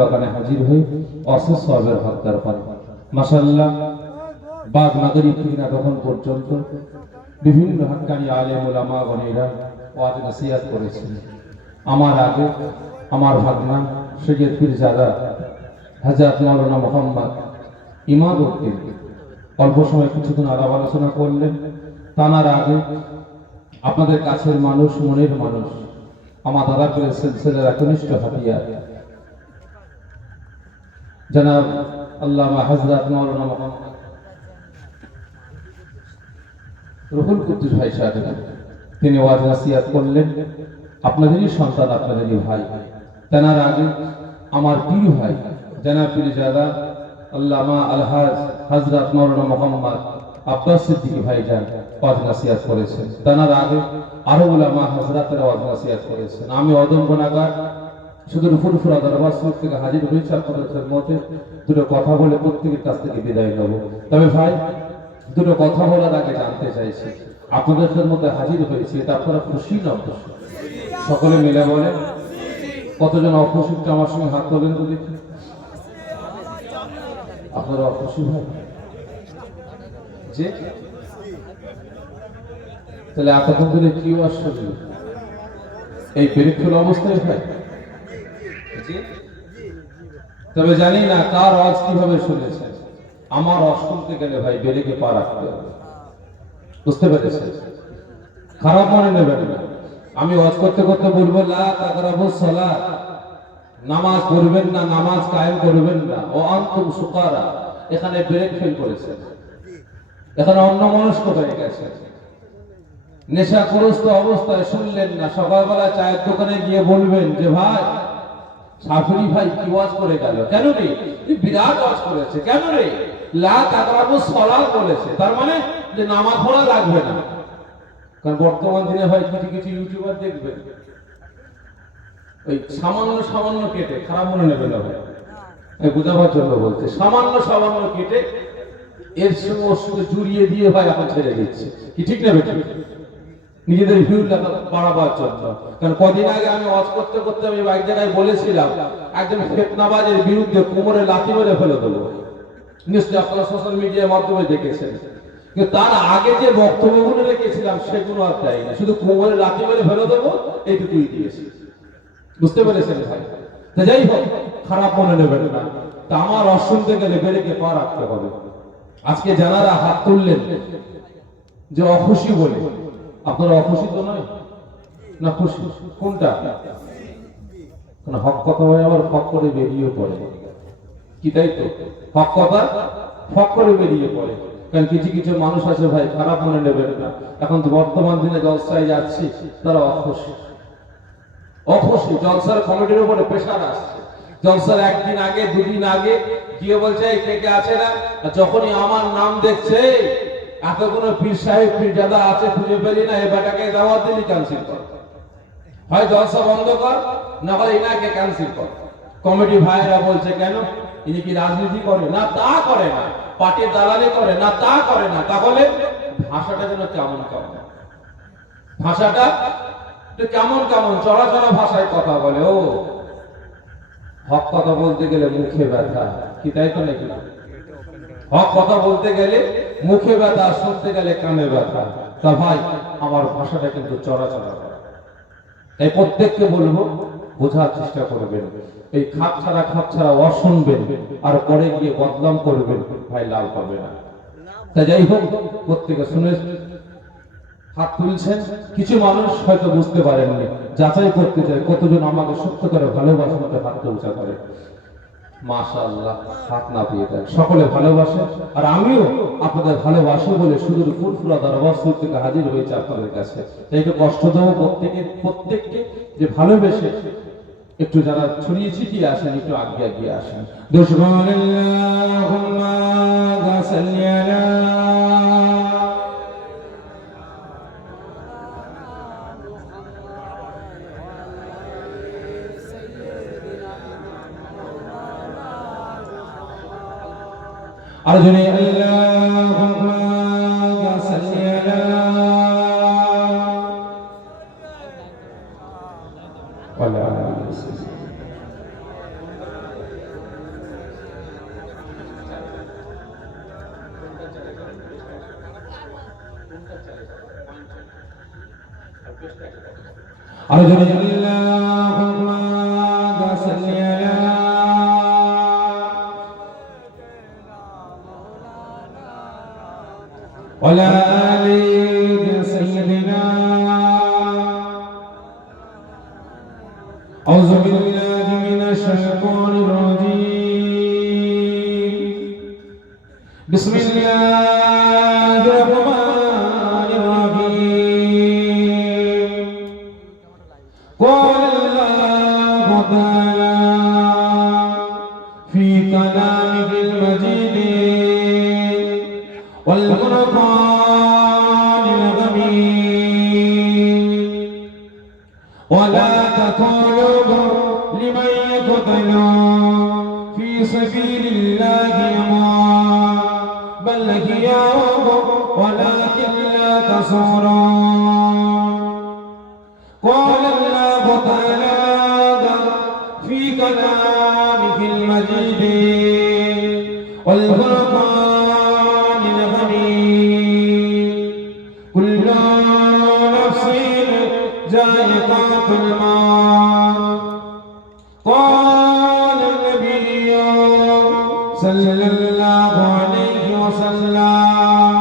বাগানে হাজির হয়ে অশেষ সওয়াবের হকদার পান। মাশাআল্লাহ, বাদ মাগরিব থেকে তখন পর্যন্ত বিভিন্ন হাক্কানি আলেম উলামা গণেরা ওয়াজ নসিহত করেছেন। আমার আগে আমার ভাগনা সৈয়দ পীরজাদা হযরত মাওলানা মুহাম্মদ ইমাদউদ্দিন অল্প সময় কিছুক্ষণ আলাপ আলোচনা করলেন। তার আগে আপনাদের কাছের মানুষ, মনের মানুষ, আমার দাদা করে সিলসিলার একনিষ্ঠ হাতিয়ার জনাব আল্লামা হযরত মাওলানা মুহাম্মদ রুহুল কুদ্দুস ভাই সাহেব, তিনি ওয়াজ নসিহত করলেন। আপনাদেরই সন্তান, আপনাদেরই ভাই। তার আগে আমার প্রিয় ভাই জনাব পীরজাদা আল্লামা আলহাজ হযরত মাওলানা মুহাম্মদ আব্বাস সিদ্দিকী ভাইজান ওয়াজ নসিহত করেছেন। তার আগে আরো উলামা হযরতরা ওয়াজ নসিহত করেছেন। আমি অদম গুনাহগার, শুধু ফুরফুরা দরবার শরীফ থেকে হাজির হয়েছি আপনাদের খেদমতে। দুটো কথা বলে প্রত্যেকের কাছ থেকে বিদায় নেব। তবে ভাই, দুটো কথা বলার আগে জানতে চাইছি, আপনাদের খেদমতে হাজির হয়েছি, এটা আপনারা খুশি না অখুশি? সকলে মিলে বলে কতজন অখুশি? আমার সঙ্গে হাত তোলেন তো দেখি। আপনারা অখুশি ভাই? যে তাহলে এতক্ষণ ধরে কি আসছিল এই পরীক্ষার অবস্থায় ভাই? তবে জানি না কার ওয়াজ কিভাবে শুনেছে। আমার ওয়াজ শুনতে গেলে ভাই বেরেকে পা রাখতে হবে, বুঝতে পেরেছেন? খারাপ মনে নেবেন না। আমি ওয়াজ করতে করতে বলবো লা তাকরাবুস সালাত, নামাজ পড়বেন না, নামাজ কায়েম করবেন না, ও আনতুম সুকারা, এখানে ব্রেক ফেল করেছেন, এখানে অন্যমনস্ক হয়ে গেছে, নেশাগ্রস্ত অবস্থায় শুনলেন না। সকালবেলা চায়ের দোকানে গিয়ে বলবেন যে ভাই শাফিঈ ভাই কি ওয়াজ করে গেল, কেন রে? বিরাট ওয়াজ করেছে, কেন রে? লা তাকরাবুস সালাত বলেছে, তার মানে যে নামাজ পড়া লাগবে না। কারণ বর্তমান দিনে ভাই কিছু কিছু ইউটিউবার দেখবেন ওই সামান্য সামান্য কেটে, খারাপ মনে নেবেন না ভাই, বুঝাবার জন্য বলছে, সামান্য সামান্য কেটে এর সঙ্গে জুড়িয়ে দিয়ে ভাই এখন ছেড়ে দিচ্ছে। কি ঠিক না বেঠিক? নিজেদের ভিউ বাড়াবার জন্য। কারণ কদিন আগে আমি ওয়াজ করতে করতে আমি এক জায়গায় বলেছিলাম একজন ফিতনাবাজের বিরুদ্ধে কোমরে লাথি মেরে ফেলে দেবো। নিশ্চয়ই আপনারা সোশ্যাল মিডিয়ার মাধ্যমে দেখেছেন। কিন্তু তার আগে যে বক্তব্যগুলো রেখেছিলাম সেগুলো আর দেয় না, শুধু কোমরে লাথি মেরে ফেলে দেবো এইটুকুই দিয়েছি। বুঝতে পেরেছেন ভাই? তা যাই হোক, খারাপ মনে নেবেন না। তা আমার ওয়াজ শুনতে গেলে বেরেকে পা রাখতে হবে। আজকে যারা হাত তুললেন যে অখুশি বলে, আপনারা অখুশি তো নয় না? খুশি কোনটা? কারণ হক কথা হয় আবার ফক করে বেরিয়ে পড়ে, কি তাই তো? হক কথা ফক করে বেরিয়ে পড়ে। কারণ কিছু কিছু মানুষ আছে ভাই, খারাপ মনে নেবেন না, এখন তো বর্তমান দিনে জলসায় যাচ্ছি, তারা অখুশি। অখুশি জলসার কমিটির উপরে প্রেশার আসছে। জলসার একদিন আগে দুদিন আগে গিয়ে বলছে এই কে কে আছে না, যখনই আমার নাম দেখছে এতগুলো পীর সাহেব পীরজাদা আছে খুঁজে পেলি না, এই বেটাকে দাওয়াত দিলি ক্যান্সেল কর, হয় জলসা বন্ধ কর, না হলে ইনাকে ক্যান্সেল কর। কমিটি ভাইরা বলছে কেন? ইনি কি রাজনীতি করে? না, তা করে না। পার্টির দালালি করে? না, তা করে না। তাহলে ভাষাটা যেন কেমন কেমন, ভাষাটা কেমন কেমন চড়া চড়া ভাষায় কথা বলে। ও হক কথা বলতে গেলে মুখে ব্যথা, কি তাই তো নাকি? হক কথা বলতে গেলে মুখে ব্যথা, শুনতে গেলে কানে ব্যথা। তা ভাই আমার ভাষাটা কিন্তু চড়া চড়া। তাই প্রত্যেককে বলবো বোঝার চেষ্টা করবেন। এই খাপ ছাড়া অশুনবেন আর পরে গিয়ে বদনাম করবেন, ভাই লাভ পাবে না। তাই যাই হোক, প্রত্যেকে শুনে হাত তুলছেন। কিছু মানুষ হয়তো বুঝতে পারেননি, যাচাই করতে চায় কতজন আমাকে সত্য করে ভালোবাসে, হাতটা উঁচা করে। মাশাআল্লাহ, হাত না পেয়ে দেয়, সকলে ভালোবাসে। আর আমিও আপনাদের ভালোবাসি বলে শুধু ফুরফুরা দরবার শরীফ থেকে হাজির হয়েছে আপনাদের কাছে। তাই একটু কষ্ট দেবো প্রত্যেককে যে ভালোবেসে একটু যারা ছড়িয়ে ছিটিয়ে আসেন, একটু আগে আসেন। দুশমানাল্লাহুম্মা সাল্লি আলা আর জনে আল্লাহুম্মা সাল্লি আলা ওয়া আলা أرجو اللهم صل على وعلى آل سيدنا أعوذ بالله من الشيطان الرجيم بسم الله الرحمن الرحيم قال الله تعالى في كلامه المجيد والفرقان الحميد ولا تقولوا لمن يقتل في سبيل الله أموات بل أحياء ولكن لا تشعرون قال الله تعالى في كلامه المجيد والفرقان الحميد كل نفس ذائقة الموت قال النبي صلى الله عليه وسلم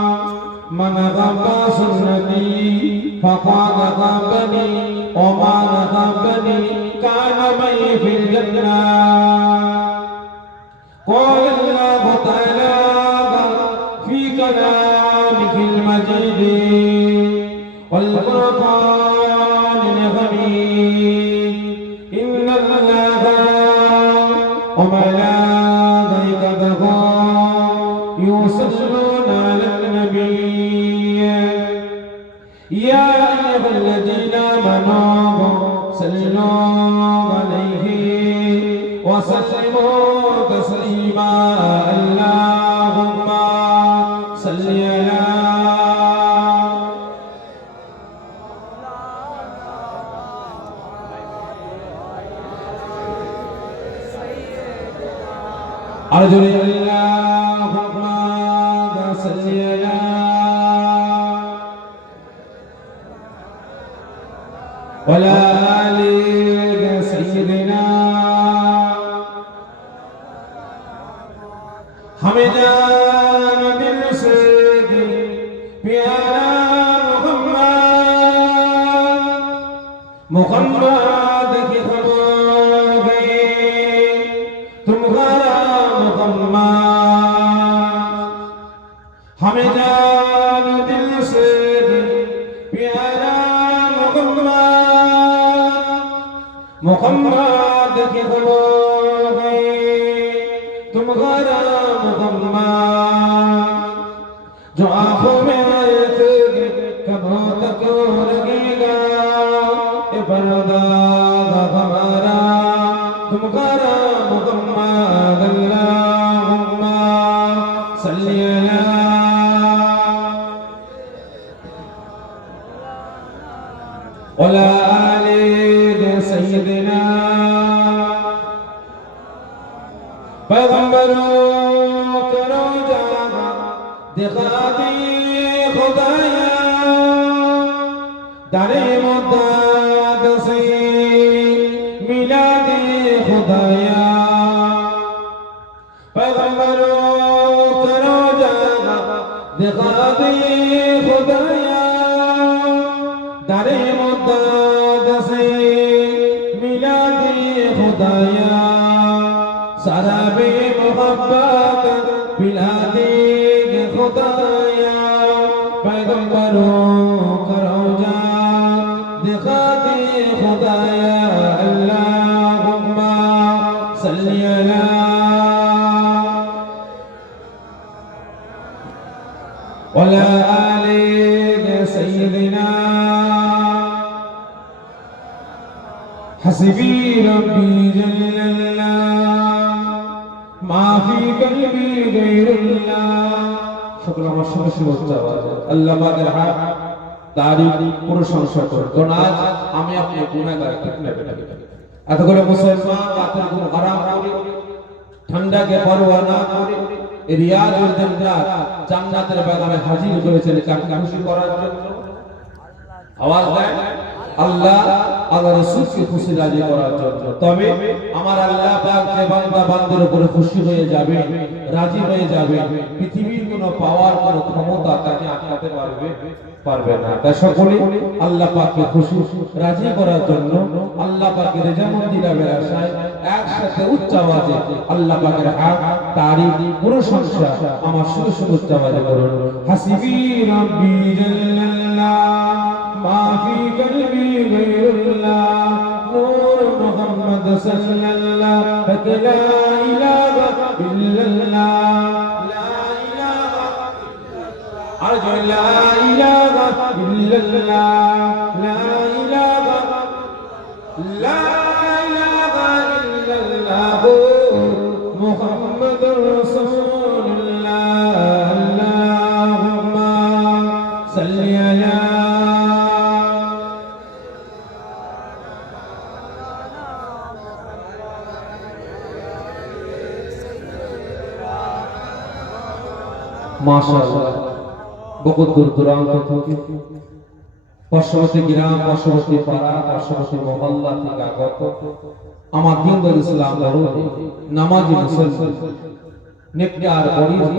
من غب سنتي فقد غبني ومن غبني كان معي في الجنة قال الله تعالى في كلامه المجيد والفرقان الحميد إن الله وملائكته يصلون على النبي يا أيها الذين آمنوا صلوا عليه وسلموا تسليما اللهم صل على أرجو اللهم صل على وعلى آل سيدنا हमें जान दिल से प्यारा मोहम्मद की खबर गए तुम्हारा मोहम्मद हमें जान दिल से प्यारा मोहम्मद की खबर गए तुम्हारा जो आंखों में आए थे कब तक लगेगा ये पर्दा हमारा तुम्हारा मुहम्मद अल्लाहुम्मा सल्ली अला वला आले सय्यदना पैगंबरों करो जाना दिखा दी खुदाया दारे मुद्दत से मिला दे खुदाया पैगंबरों करो जाना दिखा दे खुदाया दारे मुद्दत से मिला दे खुदाया सारा बे मोहब्बत पिला दे खुदाया पैगंबरों करो जा दिखा दे खुदाया अल्लाहुम्मा सल्ली अला वला आले सय्यदना हस्बी रब्बी जल्लल्लाह माफी कल्बी गैरुल्लाह শুকর আমার সঙ্গে শুভেচ্ছা আল্লাহ পাকের হাত তারিফ প্রশংসা করে কারণ আজ আমি আপনি গুনাহগার ঠিক না বেটা এত করে মুসলমান রাতের ঘুম হারাম করে ঠান্ডাকে পরোয়া না করে রিয়াজুল জান্নাত জান্নাতের বাগানে হাজির হয়েছে কাকে খুশি করার জন্য আওয়াজ দেন আল্লাহ আল্লাহ রাসূলকে খুশি রাজি করার জন্য। তবে আমার আল্লাহ পাক যে বান্দা বান্দার উপরে খুশি হয়ে যাবে, রাজি হয়ে যাবে, পৃথিবীর কোনো পাওয়ার কোনো ক্ষমতা তাকে আটকাতে পারবে না। তাই সকলে আল্লাহ পাককে খুশি রাজি করার জন্য আল্লাহ পাকের রেজামন্দি লাভের আশায় একসাথে উচ্চ আওয়াজে আল্লাহ পাকের হাত তারিফ প্রশংসা আমার সুর সুর উচ্চ আওয়াজে করুন। হাসিবি রাব্বি জাল্লাল্লাহ মা ফি কলবি গায়রুল্লাহ নূর মুহাম্মদ সাল্লাল্লাহু লা ইলাহা ইল্লাল্লাহ লা ইলাহা আরজু লা ইলাহা ইল্লাল্লাহ লা ইলাহা লা ইলাহা ইল্লাল্লাহ মুহাম্মাদুর রাসূলুল্লাহ আল্লাহুম্মা সাল্লি আলা মাশাআল্লাহ। বহুত দূর দূরান্ত থেকে পার্শ্ববর্তী গ্রাম, পার্শ্ববর্তী পাড়া, পার্শ্ববর্তী মহল্লা থেকে আগত আমার দিনদার ইসলাম ধর্মী নামাজি মুসলমান নেককার পরিবার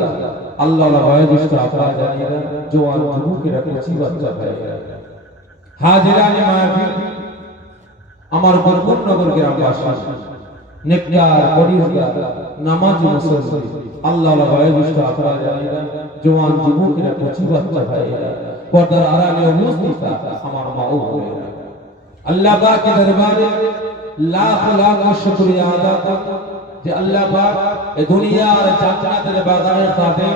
আল্লাহর ভয়দুষ্ট আপনারা জানিয়েরা জওয়ান যুবকেরা কচি বাচ্চা ভাইরা হাজিরানে মাহফিল আমার বরকতনগর গ্রামবাসী নেককার পরিবার নামাজি মুসলমান আল্লাহর ভয়দুষ্ট আপনারা জানিয়েরা জওয়ান যুবকেরা কচি বাচ্চা ভাইরা পর্দার আড়ালে উপস্থিত আমার মা ও বোনেরা, আল্লাহ পাকের দরবারে লাখ লাখ শুকরিয়া আদা করি যে আল্লাহ পাক এই দুনিয়ার জান্নাতের বাগানের সাথে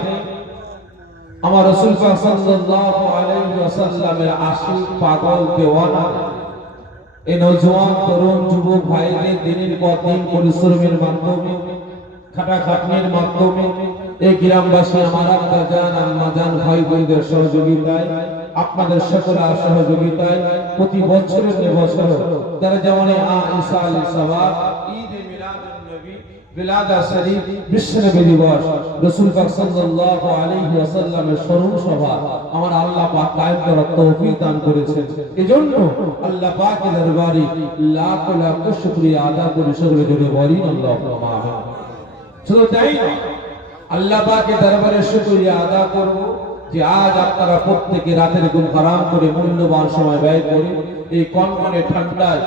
আমার রাসূল পাক সাল্লাল্লাহু আলাইহি ওয়াসাল্লামের আশিক পাগল দেওয়ানা এই নওজোয়ান তরুণ যুবক ভাইদের দিনের পর দিন পরিশ্রমের মাধ্যমে খাটাখাটনির মাধ্যমে এই গ্রামবাসী আমার আব্বা জান আম্মা জান ভাই বোনদের সহযোগিতায় আপনাদের সকলের সহযোগিতায় প্রতি বছরের বছর তারা যেমন ঈসা আলাইহিস সালাম ঈদ মিলাদুন নবী বিলাদা শরীফ বিশ্বনবী দিবস রাসূল পাক সাল্লাল্লাহু আলাইহি ওয়াসাল্লামের স্মরণ সভা আমার আল্লাহ পাক কায়েম করার তৌফিক দান করেছেন। এজন্য আল্লাহ পাকের দরবারে লাখ লাখ শুকরিয়া আদা করি সকলে জোরে বলি আল্লাহুম্মা আমিন। শুধু তাই না, আল্লাহ পাকের দরবারে শুকরিয়া আদা করব যে আজ আপনারা প্রত্যেকে রাতের ঘুম হারাম করে মূল্যবান সময় ব্যয় করে এই কনকনে ঠান্ডায়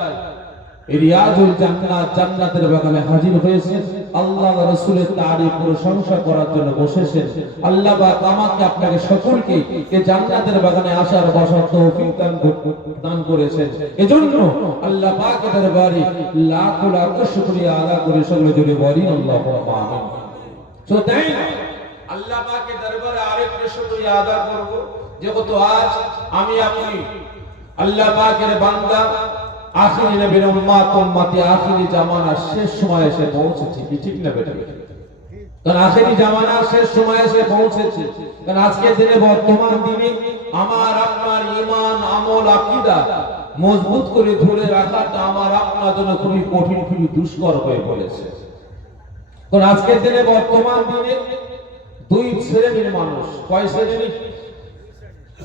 রিয়াজুল জান্নাত জান্নাতের বাগানে হাজির হয়েছেন, আল্লাহ রাসূলের তারিফ প্রশংসা করার জন্য বসেছেন। আল্লাহ পাক আমাকে আপনাকে সকলকে এই জান্নাতের বাগানে আসার বসার তৌফিক দান করেছেন। এজন্য আল্লাহ পাকের দরবারে লাখ লাখ শুকরিয়া আদা করে সকলে জুড়ে বলি আল্লাহুম্মা আমিন। তো তাই আল্লাহ পাকের দরবারে আরেকটা শুকরিয়া আদা করব যে কত আজ আমি আপনি আল্লাহ পাকের বান্দা আখিরি নবীর উম্মত উম্মতি আখিরি জামানার শেষ সময় এসে পৌঁছেছে, কি ঠিক না বেটা? কারণ আখিরি জামানার শেষ সময় এসে পৌঁছেছে। কারণ আজকের দিনে বর্তমান দিনে আমার আপনার ঈমান আমল আকীদা মজবুত করে ধরে রাখাটা আমার আপনার জন্য খুবই কঠিন, খুবই দুষ্কর হয়ে পড়েছে। কারণ আজকের দিনে বর্তমান দিনে দুই শ্রেণীর মানুষ, কয় শ্রেণী?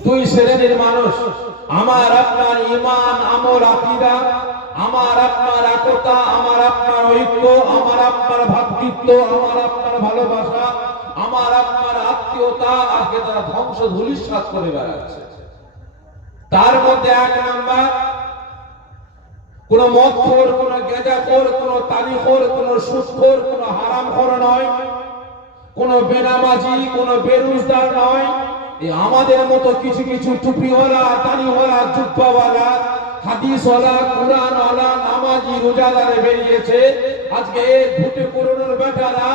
দুই শ্রেণীর মানুষ। আমার আপনার ঈমান আমল আকীদা, আমার আপনার একতা, আমার আপনার ঐক্য, আমার আপনার ভ্রাতৃত্ব, আমার আপনার ভালোবাসা, আমার আপনার আত্মীয়তা আজকে তারা ধ্বংস ধূলিসাৎ করে বেড়াচ্ছে। তার মধ্যে এক নাম্বার কোন মদখোর, কোন গেঁজাখোর, কোন তারিখোর, কোন সুদখোর, কোন হারামখোর নয়, কোন বেনামাজি, কোন বেরোজগার নয়। আমাদের মতো কিছু কিছু টুপিওয়ালা, দাড়িওয়ালা, জুব্বাওয়ালা, হাদিসওয়ালা, কোরআনওয়ালা, নামাজি, রোজাদারে বেরিয়েছে। আজকে ঘুটে পুরনোর বেটারা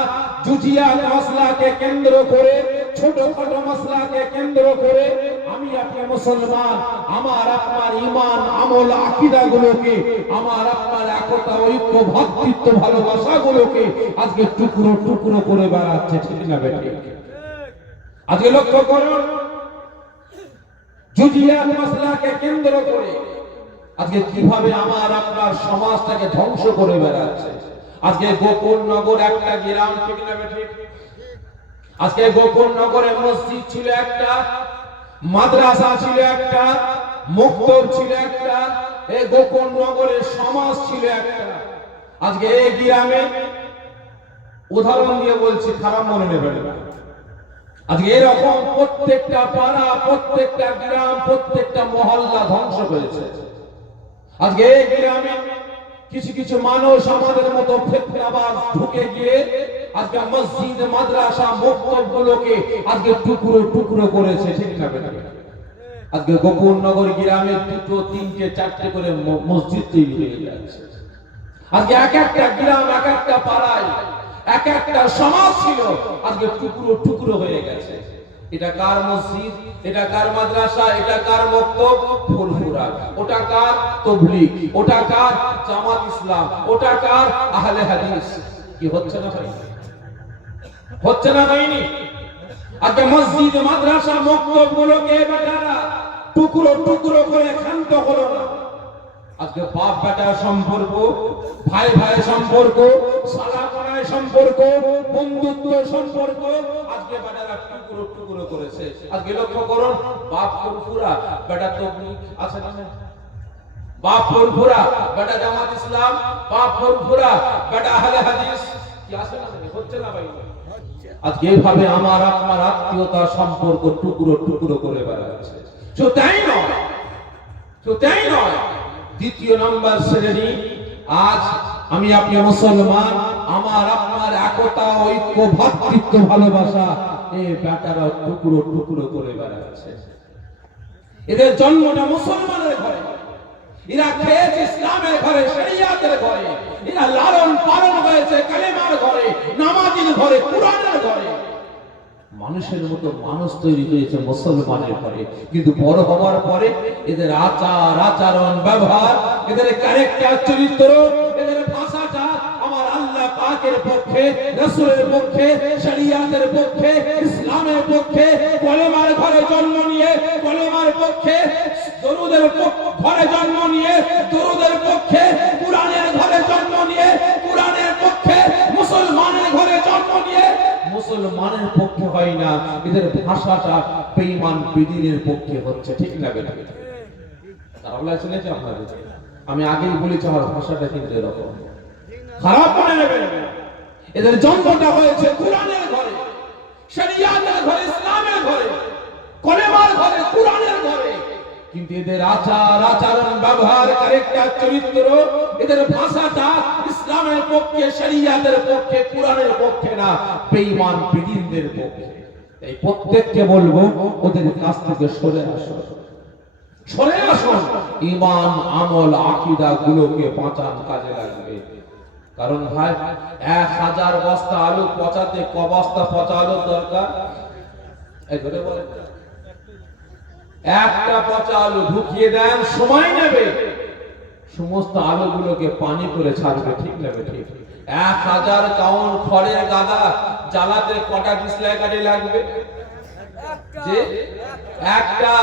জুজিয়া মশলাকে কেন্দ্র করে, ছোটখাটো মশলাকে কেন্দ্র করে আমি আপনি মুসলমান আমার আপনার ঈমান আমল আকীদা গুলোকে, আমার আপনার একতা ঐক্য ভ্রাতৃত্ব ভালোবাসা গুলোকে আজকে টুকরো টুকরো করে বেড়াচ্ছে, ঠিক না বেটি? আজকে লক্ষ্য করুন, জুজিয়া মশলাকে কেন্দ্র করে আজকে কিভাবে আমার আপনার সমাজটাকে ধ্বংস করে বেড়াচ্ছে। আজকে গোকুলনগর একটা গ্রাম, ঠিক না বেটি? আজকে গোকুলনগরে মসজিদ ছিল একটা, মাদ্রাসা ছিল একটা, মক্তব ছিল একটা, এই গোকর্ণ নগরের সমাজ ছিল একটা। আজকে এই গ্রামে উদাহরণ দিয়ে বলছি, খারাপ মনে নেবেন না, আজকে এরকম প্রত্যেকটা পাড়া, প্রত্যেকটা গ্রাম, প্রত্যেকটা মহল্লা ধ্বংস হয়েছে। আজকে এই গ্রামে কিছু কিছু মানুষ আমাদের মতো ফিতনাবাজ ঢুকে গিয়ে আজকে মসজিদ, মাদ্রাসা, মক্তবগুলোকে আজকে টুকরো টুকরো করেছে, ঠিক না বেটা? আজকে গোকুলনগর গ্রামে 2, 3, 4 করে মসজিদ তৈরি হয়ে যাচ্ছে। আজকে এক একটা গ্রাম, এক একটা পাড়ায় এক একটা সমাজ ছিল, আজকে টুকরো টুকরো হয়ে গেছে। এটা কার মসজিদ, এটা কার মাদ্রাসা, এটা কার মক্তব, ফুরফুরা, ওটা কার তাবলীগ, ওটা কার জামাত ইসলাম, ওটা কার আহলে হাদিস। কি হচ্ছে না ভাই? হচ্ছে না ভাইনি? আজকে মসজিদ, মাদ্রাসা, মক্তব গুলোকে বেটারা টুকরো টুকরো করে ক্ষান্ত হলো না। আজকে বাপ বেটার সম্পর্ক, ভাই ভাই সম্পর্ক, সালা করায় সম্পর্ক, বন্ধুত্ব সম্পর্ক আজকে বেটারা টুকরো টুকরো করেছে। আজকে লক্ষ্য করুন, বাপ ফুরফুরা, বেটা তাবলীগ আছে না? বাপ ফুরফুরা, বেটা জামাত ইসলাম, বাপ ফুরফুরা, বেটা আহলে হাদিস। কি আছে না? হচ্ছে না ভাই? আজকে এইভাবে আমার আপনার আত্মীয়তা সম্পর্ক টুকরো টুকরো করে বেড়াচ্ছে। শুধু তাই নয়, শুধু তাই নয়, দ্বিতীয় নম্বর শ্রেণী, আজ আমি আপনি মুসলমান, আমার আপনার একতা, ঐক্য, ভ্রাতৃত্ব, ভালোবাসা এই বেটারা টুকরো টুকরো করে বেড়াচ্ছে। এদের জন্মটা মুসলমানের ঘরে, এরা খেয়েছে ইসলামের ঘরে, শরিয়াতের ঘরে, এরা লালন পালন হয়েছে কালেমার ঘরে, নামাজের ঘরে, কুরআনের ঘরে। মানুষের মতো মানুষ তৈরি হয়েছে মুসলমানের ঘরে, কিন্তু বড় হওয়ার পরে এদের আচার, আচরণ, ব্যবহার, এদের ক্যারেক্টার, চরিত্র, এদের ভাষাটা আমার আল্লাহ পাকের পক্ষে, রাসূলের পক্ষে, শরিয়াতের পক্ষে, ইসলামের পক্ষে, কলেমার ঘরে জন্ম নিয়ে কলেমার পক্ষে, দরুদের ঘরে জন্ম নিয়ে দরুদের পক্ষে, কুরআনের ঘরে জন্ম নিয়ে কুরআনের পক্ষে, মুসলমানের ঘরে জন্ম নিয়ে মুসলমানের পক্ষে হয় না। এদের ভাষাটা বেঈমান বিদিনের পক্ষে হচ্ছে, ঠিক না বেটা? আল্লাহ শুনেছে আপনাদের, আমি আগেই বলেছি আমার ভাষাটা কিন্তু এরকম। খারাপ মনে নেবেন না, এদের জন্মটা হয়েছে কুরআনের ঘরে, শরিয়াতের ঘরে, ইসলামের ঘরে, কলেমার ঘরে, কুরআনের ঘরে, কিন্তু এদের আচার, আচরণ, ব্যবহার, ক্যারেক্টার, চরিত্র, এদের ভাষাটা ইসলামের পক্ষে, শরিয়াতের পক্ষে, কুরআনের পক্ষে না, বেঈমান বিদিনদের পক্ষে। এই প্রত্যেককে বলবো ওদের কাছ থেকে সরে আসো, সরে আসুন। ঈমান, আমল, আকীদা গুলোকে বাঁচান, কাজে লাগবে। কারণ ভাই 1000 বস্তা আলু পচাতে ক বস্তা পচা আলু দরকার? এই ধরে বলেন, একটা পচা আলু ঢুকিয়ে দেন, সময় নেবে, সমস্ত আলুগুলোকে পানি করে ছাড়বে, ঠিক নেবে? ঠিক। 1000 কাউন খড়ের গাদা জ্বালাতে কটা ডিসলাই কাঠি লাগবে? যে একটা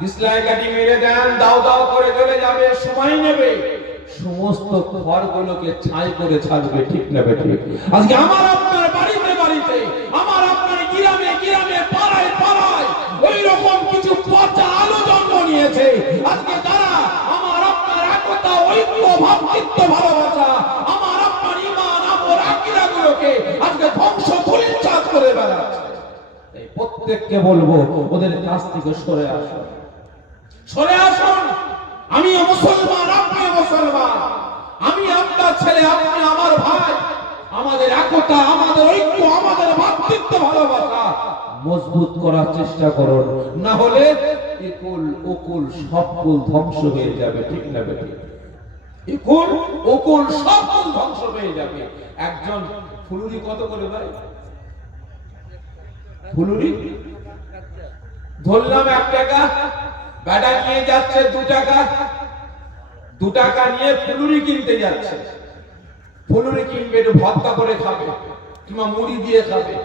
ডিসলাই কাঠি মেরে দেন, দাও দাও করে জ্বলে যাবে, সময় নেবে, সমস্ত খড়গুলোকে ছাই করে ছাড়বে, ঠিক নেবে? ঠিক। আজকে আমার আপনার বাড়িতে বাড়িতে, আমার আপনার গ্রামে গ্রামে, পাড়ায় পাড়ায় ওই রকম কিছু পচা আলু জন্ম নিয়েছে। আজকে তারা আমার আপনার একতা, ঐক্য, ভ্রাতৃত্ব, ভালোবাসা, আমার আপনার ঈমান, আমল, আকীদা গুলোকে আজকে ধ্বংস, ধূলিসাৎ করে বেড়াচ্ছে। এই প্রত্যেককে বলবো ওদের কাছ থেকে সরে আসুন, সরে আসুন। আমিও মুসলমান, আপনিও মুসলমান, আমি আপনার ছেলে, আপনি আমার ভাই। আমাদের একতা, আমাদের ঐক্য, আমাদের ভ্রাতৃত্ব, ভালোবাসা মজবুত করার চেষ্টা করুন, না হলে ইকুল উকুল সবকুল ধ্বংস হয়ে যাবে, ঠিক না বেটি? ইকুল উকুল সবকুল ধ্বংস হয়ে যাবে। একজন ফুলুরি কত করে ভাই? ফুলুরি ধরলাম 1 টাকা, বেটা নিয়ে যাচ্ছে 2 টাকা, 2 টাকা নিয়ে ফুলুরি কিনতে যাচ্ছে। ফুলুরি কিনবে, একটু ভর্তা করে খাবে কিংবা মুড়ি দিয়ে খাবে।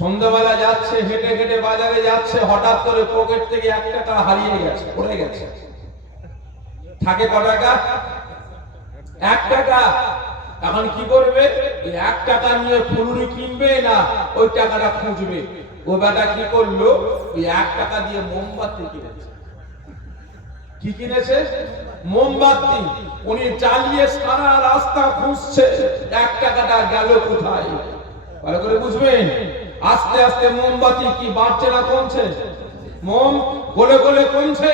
সন্ধ্যাবেলা যাচ্ছে, হেঁটে হেঁটে বাজারে যাচ্ছে, হঠাৎ করে পকেট থেকে 1 টাকা হারিয়ে গেছে, পড়ে গেছে। থাকে ক টাকা? 1 টাকা। এখন কি করবে? এই 1 টাকা নিয়ে ফুলুরি কিনবে না ওই টাকাটা খুঁজবে। ও বেটা কি করলো? ওই 1 টাকা দিয়ে মোমবাতি কিনেছে। কি কিনেছে? মোমবাতি। উনি জ্বালিয়ে সারা রাস্তা খুঁজছে, 1 টাকাটা গেল কোথায়। ভালো করে বুঝবেন, আস্তে আস্তে মোমবাতি কি বাড়ছে না কমছে? মোম গলে গলে কমছে।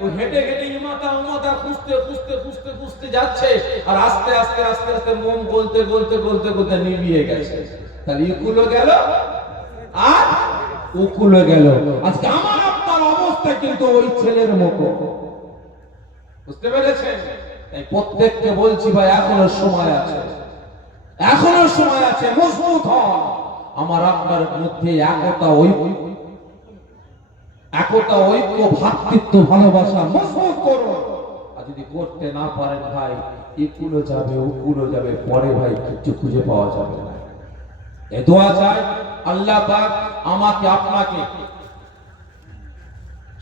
ও হেঁটে হেঁটে ইমাতা উমাতা খুঁজতে খুঁজতে খুঁজতে খুঁজতে যাচ্ছে, আর আস্তে আস্তে আস্তে আস্তে মোম গলতে গলতে গলতে গলতে নিভিয়ে গেছে। তাহলে ইকুলো গেল আর উকুলো গেল। আজকে আমার আপনার অবস্থা কিন্তু ওই ছেলের মতো, বুঝতে পেরেছেন? তাই প্রত্যেককে বলছি ভাই, এখনো সময় আছে, এখনো সময় আছে, মজবুত হন। আমার আপনার মধ্যে একতা ঐক্য ভ্রাতৃত্ব ভালোবাসা মজবুত করুন। আর যদি করতে না পারেন ভাই, ইকুলো যাবে উকুলো যাবে, পরে ভাই কিছু খুঁজে পাওয়া যাবে না। এই দোয়া চাই আল্লাহ পাক আমাকে আপনাকে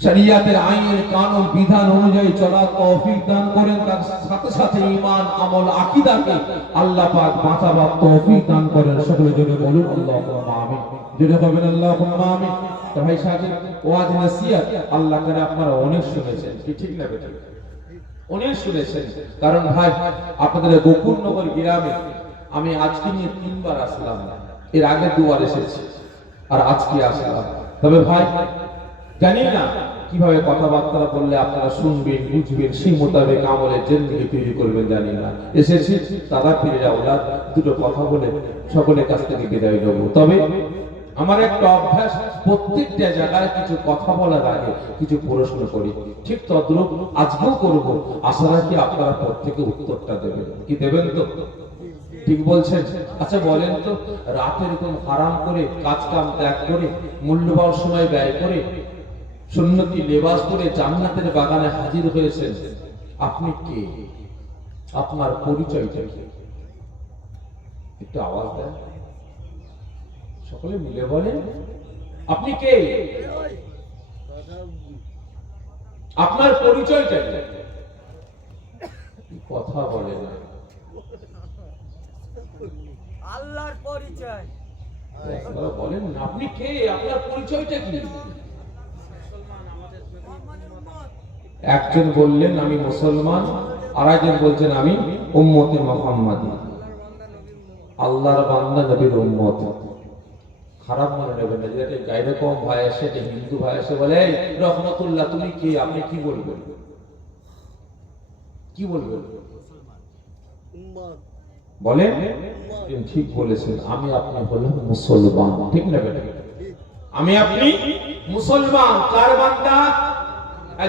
শরিয়াতের আইন কানুন বিধান অনুযায়ী চলার তৌফিক দান করেন, তার সাথে সাথে ঈমান আমল আকীদাকে আল্লাহ পাক বাঁচাবার তৌফিক দান করেন। সকলে জোরে বলুন আল্লাহুম্মা আমিন। জোরে বলবেন আল্লাহুম্মা আমিন। তো ভাই সাহেব, ওয়াজ নসিহত আল্লাহ করে আপনারা অনেক শুনেছেন, কি ঠিক না বেঠিক? অনেক শুনেছেন। কারণ ভাই আপনাদের গোকুলনগর গ্রামে আমি আজকে নিয়ে 3 বার আসলাম, এর আগে 2 বার এসেছি, আর আজকে আসলাম। তবে ভাই জানি না কিভাবে কথাবার্তা বললে আপনারা শুনবেন বুঝবেন, সেই মোতাবেক আমলের জিন্দেগি তৈরি করবেন জানি না। এসেছি দাদা পীরের আওলাদ, দুটো কথা বলে সকলের কাছ থেকে বিদায় নেব। তবে আমার একটা অভ্যাস, প্রত্যেকটা জায়গায় কিছু কথা বলার আগে কিছু প্রশ্ন করি, ঠিক তদ্রূপ আজকেও করব। আশা রাখি আপনারা প্রত্যেকে উত্তরটা দেবেন। কি দেবেন তো? ঠিক বলছেন? আচ্ছা বলেন তো, রাতে এরকম হারাম করে কাজ কাম ত্যাগ করে মূল্যবান সময় ব্যয় করে সুন্নতি লেবাস পরে জান্নাতের বাগানে হাজির হয়েছেন, আপনি কে? আপনার পরিচয়টা কি? একটু আওয়াজ দেন, সকলে মিলে বলেন আপনি কে? আপনার পরিচয়টা কি? কথা বলে না। আল্লাহর পরিচয় বলেন আপনি কে? আপনার পরিচয়টা কি? একজন বললেন আমি মুসলমান, আর একজন বলছেন আমি উম্মতে মুহাম্মাদি, আল্লাহর বান্দা নবীর উম্মত। খারাপ মনে নেবেন না, যেটা গাইরে কম ভাই আসে, হিন্দু ভাই আসে বলে রহমতুল্লাহ তুমি কে? আপনি কি বলবেন? কি বলবেন? বলেন ঠিক বলেছেন, আমি আপনি হলাম মুসলমান, ঠিক না বেটা? আমি আপনি মুসলমান। কার বান্দা?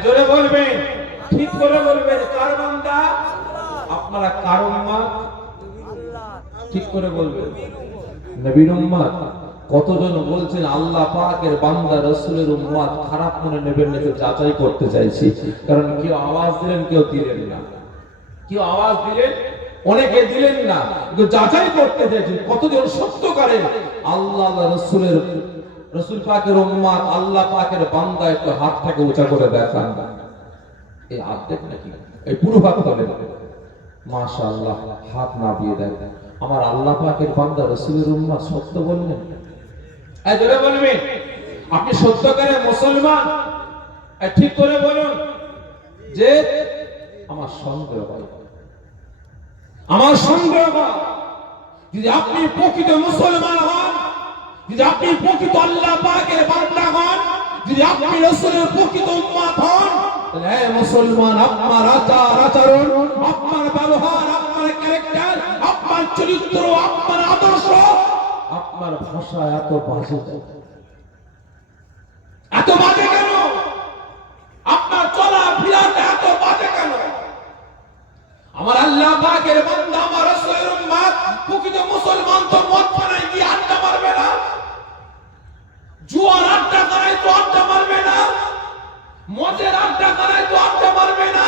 জোরে বলবেন, ঠিক করে বলবেন, কার বান্দা? আপনারা কার উম্মত? ঠিক করে বলবেন, নবীর উম্মত। কতজন বলছেন আল্লাহ পাকের বান্দা রাসূলের উম্মত? খারাপ মনে নেবেন না, তো যাচাই করতে চাইছি। কারণ কেউ আওয়াজ দিলেন, কেউ দিলেন না। কেউ আওয়াজ দিলেন, অনেকে দিলেন না, কিন্তু যাচাই করতে চাইছি কতজন সত্যকারে আল্লাহ রাসূলের রাসূল পাকের উম্মত, আল্লাহ পাকের বান্দা। একটু হাতটাকে উঁচা করে দেখান, এই হাত দেখ নাকি, এই পুরো হাত তোলেন, মাশাআল্লাহ। হাত নামিয়ে দেন। আমার আল্লাহ পাকের বান্দা রাসূলের উম্মত সত্য বললেন? এই জোরে বলবেন, আপনি সত্যকারে মুসলমান? ঠিক করে বলুন। যে আমার সন্দেহ হয়, আমার সন্দেহ হয়, যদি আপনি প্রকৃত মুসলমান হন, যদি আপনি প্রকৃত আল্লাহ পাকের বান্দা হন, যদি আপনি রাসূলের প্রকৃত উম্মত হন, তাহলে হে মুসলমান, আপনার আচার আচরণ, আপনার ব্যবহার, আপনার ক্যারেক্টার, আপনার চরিত্র, আপনার আদর্শ, আপনার ভাষা এত বাজে, এত বাজে কেন? আপনার চলা ফিরাটা এত বাজে কেন? আমার আল্লাহ পাকের বান্দা, আমার রাসূলের উম্মত, প্রকৃত মুসলমান তো মদ পানায় গিয়ে আড্ডা মারবে না, জুয়ার আড্ডা করায় তো আড্ডা মারবে না, মদের আড্ডা করায় তো আড্ডা মারবে না।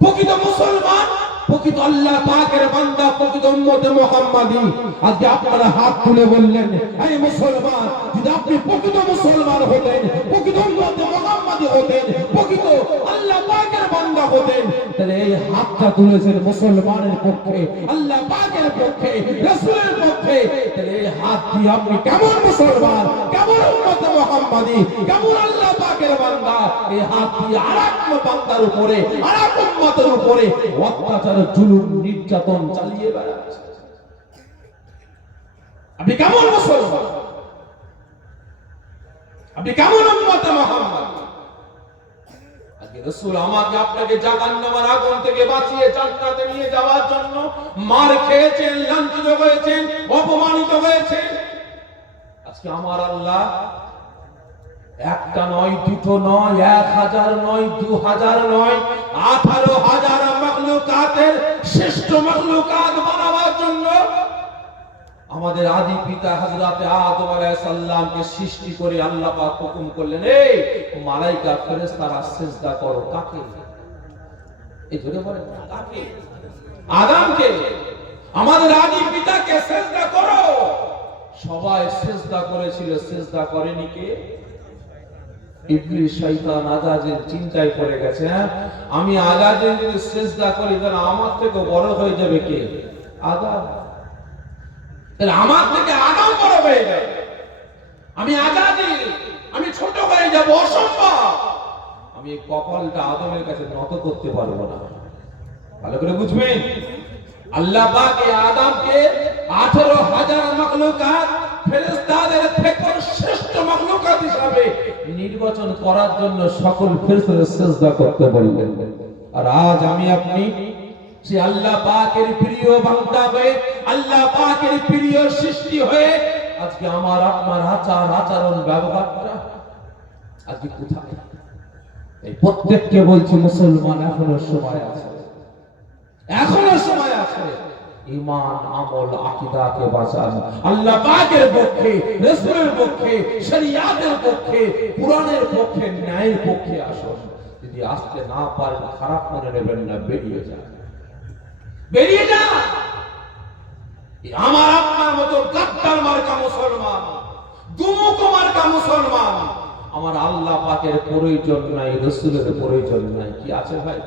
প্রকৃত মুসলমান, প্রকৃত আল্লাহ পাকের বান্দা, প্রকৃত উম্মতে মুহাম্মাদি। আজকে আপনারা হাত তুলে বললেন, এই মুসলমান, যদি আপনি প্রকৃত মুসলমান হতেন, প্রকৃত উম্মতে মুহাম্মাদি হতেন, প্রকৃত আল্লাহ পাকের বান্দা হতেন, তাহলে এই হাতটা তুলেছেন মুসলমানের পক্ষে, আল্লাহ পাকের পক্ষে, রাসূলের পক্ষে, রাখে, তাহলে এই হাত দিয়ে আপনি কেমন মুসলমান, কেমন উম্মত মুহাম্মাদি, কেমন আল্লাহ পাকের বান্দা? এই হাত দিয়ে আরেক বান্দার উপরে, আরেক উম্মতের উপরে অত্যাচার, জুলুম, নির্যাতন চালিয়ে বেড়াচ্ছে। আপনি কেমন মুসলমান? আপনি কেমন উম্মত মুহাম্মদ? আজকে রাসূল আমাকে আপনাকে জাহান্নামের আগুন থেকে বাঁচিয়ে জান্নাতে নিয়ে যাওয়ার জন্য মার খেয়েছেন, লাঞ্ছিত হয়েছেন, অপমানিত হয়েছেন। আজকে আমার আল্লাহ একটা নয়, দুটো নয়, 1000 নয়, 2000 নয়, 18,000 মাখলুকাতের শ্রেষ্ঠ মাখলুকাত বানাবার জন্য আমাদের আদি পিতা হযরত আদম আলাইহিস সালামকে সৃষ্টি করে আল্লাহ পাক হুকুম করলেন, এই মালায়েকা ফেরেশতারা সিজদা করো। কাকে? এই জোরে বলেন, কাকে? আদমকে, আমাদের আদি পিতাকে সিজদা করো। সবাই সিজদা করেছিল, সিজদা করেনি কে? ইবলিস, শয়তান, আজাজিল চিন্তায় পড়ে গেছে। আমি আজাজিল যদি সিজদা করি তাহলে আমার থেকে বড় হয়ে যাবে কে? আদম। তাহলে আমার থেকে আদম বড় হয়ে যাবে, আমি আজাজিল, আমি ছোট হয়ে যাব, অসম্ভব। আমি এই কপালটা আদমের কাছে নত করতে পারবো না। ভালো করে বুঝবেন, আল্লাহ পাক এই আদমকে 18,000 মাখলুকাত ফেরেশতাদের থেকে শ্রেষ্ঠ মাখলুকাত হিসাবে নির্বাচন করার জন্য সকল ফেরেশতাদের সিজদা করতে বললেন। আর আজ আমি আপনি সে আল্লাহ পাকের প্রিয় বান্দা হয়ে, আল্লাহ পাকের প্রিয় সৃষ্টি হয়ে আজকে আমার আপনার আচার আচরণ ব্যবহারটা আজকে কোথায়? এই প্রত্যেককে বলছি, মুসলমান এখনো সময় আছে, এখনো সময় আছে। ঈমান, আমল, আকীদাকে বাঁচান। আল্লাহ পাকের পক্ষে, রাসূলের পক্ষে, শরীয়তের পক্ষে, কোরআনের পক্ষে, ন্যায়ের পক্ষে আসুন। যদি আসতে না পারেন খারাপ মনে নেবেন না, বেরিয়ে যান, বেরিয়ে যান। আমার আপনার মতো গাদ্দার মার্কা মুসলমান, দুমুখ মার্কা মুসলমান আমার আল্লাহ পাকের প্রয়োজন নাই, রাসূলের প্রয়োজন নাই। কি আছে ভাই?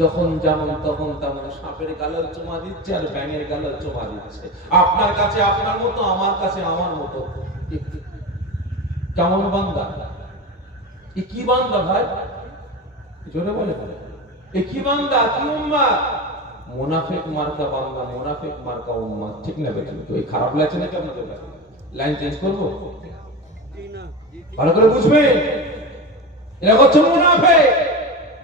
যখন যেমন তখন তেমন সাপের গালের চুমা দিচ্ছে আর ব্যাঙের গালের চুমা দিচ্ছে। আপনার কাছে আপনার মতো, আমার কাছে আমার মতো। কেমন বান্দা? এ কি বান্দা ভাই? জোরে বলে, এ কি বান্দা, কি উম্মাত? মুনাফিক মার্কা বান্দা, মুনাফিক মার্কা উম্মাত। ঠিক না বেঠিক? তো এই খারাপ লাগছে নাকি আপনাদের কাছে? লাইন চেঞ্জ করবো? ভালো করে বুঝবেন, এরা হচ্ছে মুনাফিক।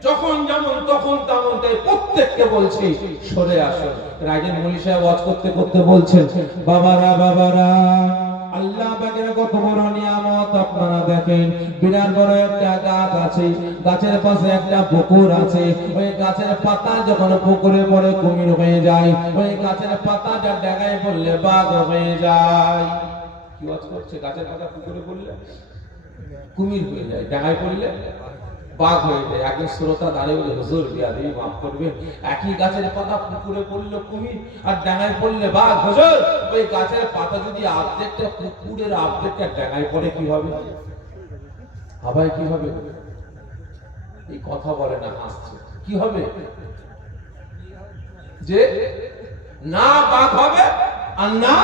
যখন যেমন তখন তেমন। তাই প্রত্যেককে বলছি সরে আসুন। রাজেন মলি সাহেব ওয়াজ করতে করতে বলছেন, বাবারা বাবারা, আল্লাহ পাকের কত বড় নিয়ামত আপনারা দেখেন। বিরাট বড় একটা গাছ আছে, গাছের পাশে একটা পুকুর আছে। ওই গাছের পাতা যখন পুকুরে পড়ে কুমির হয়ে যায়, ওই গাছের পাতাটা ডাঙায় পড়লে বাঘ হয়ে যায়। কি ওয়াজ করছে? গাছের পাতা পুকুরে পড়লে কুমির হয়ে যায়, ডাঙায় পড়লে বাঘ হয়ে যায়। একজন শ্রোতা দাঁড়িয়ে বলে, হুজুর বিয়াদবি মাফ করবেন, একই গাছের পাতা পুকুরে পড়লে কুমির আর ডাঙায় পড়লে বাঘ। হুজুর, ওই গাছের পাতা যদি অর্ধেকটা পুকুরের অর্ধেকটা ডাঙায় পড়ে কি হবে? আবার কি হবে? এই কথা বলে না, হাসছে। কি হবে? যে না বাঘ হবে আর না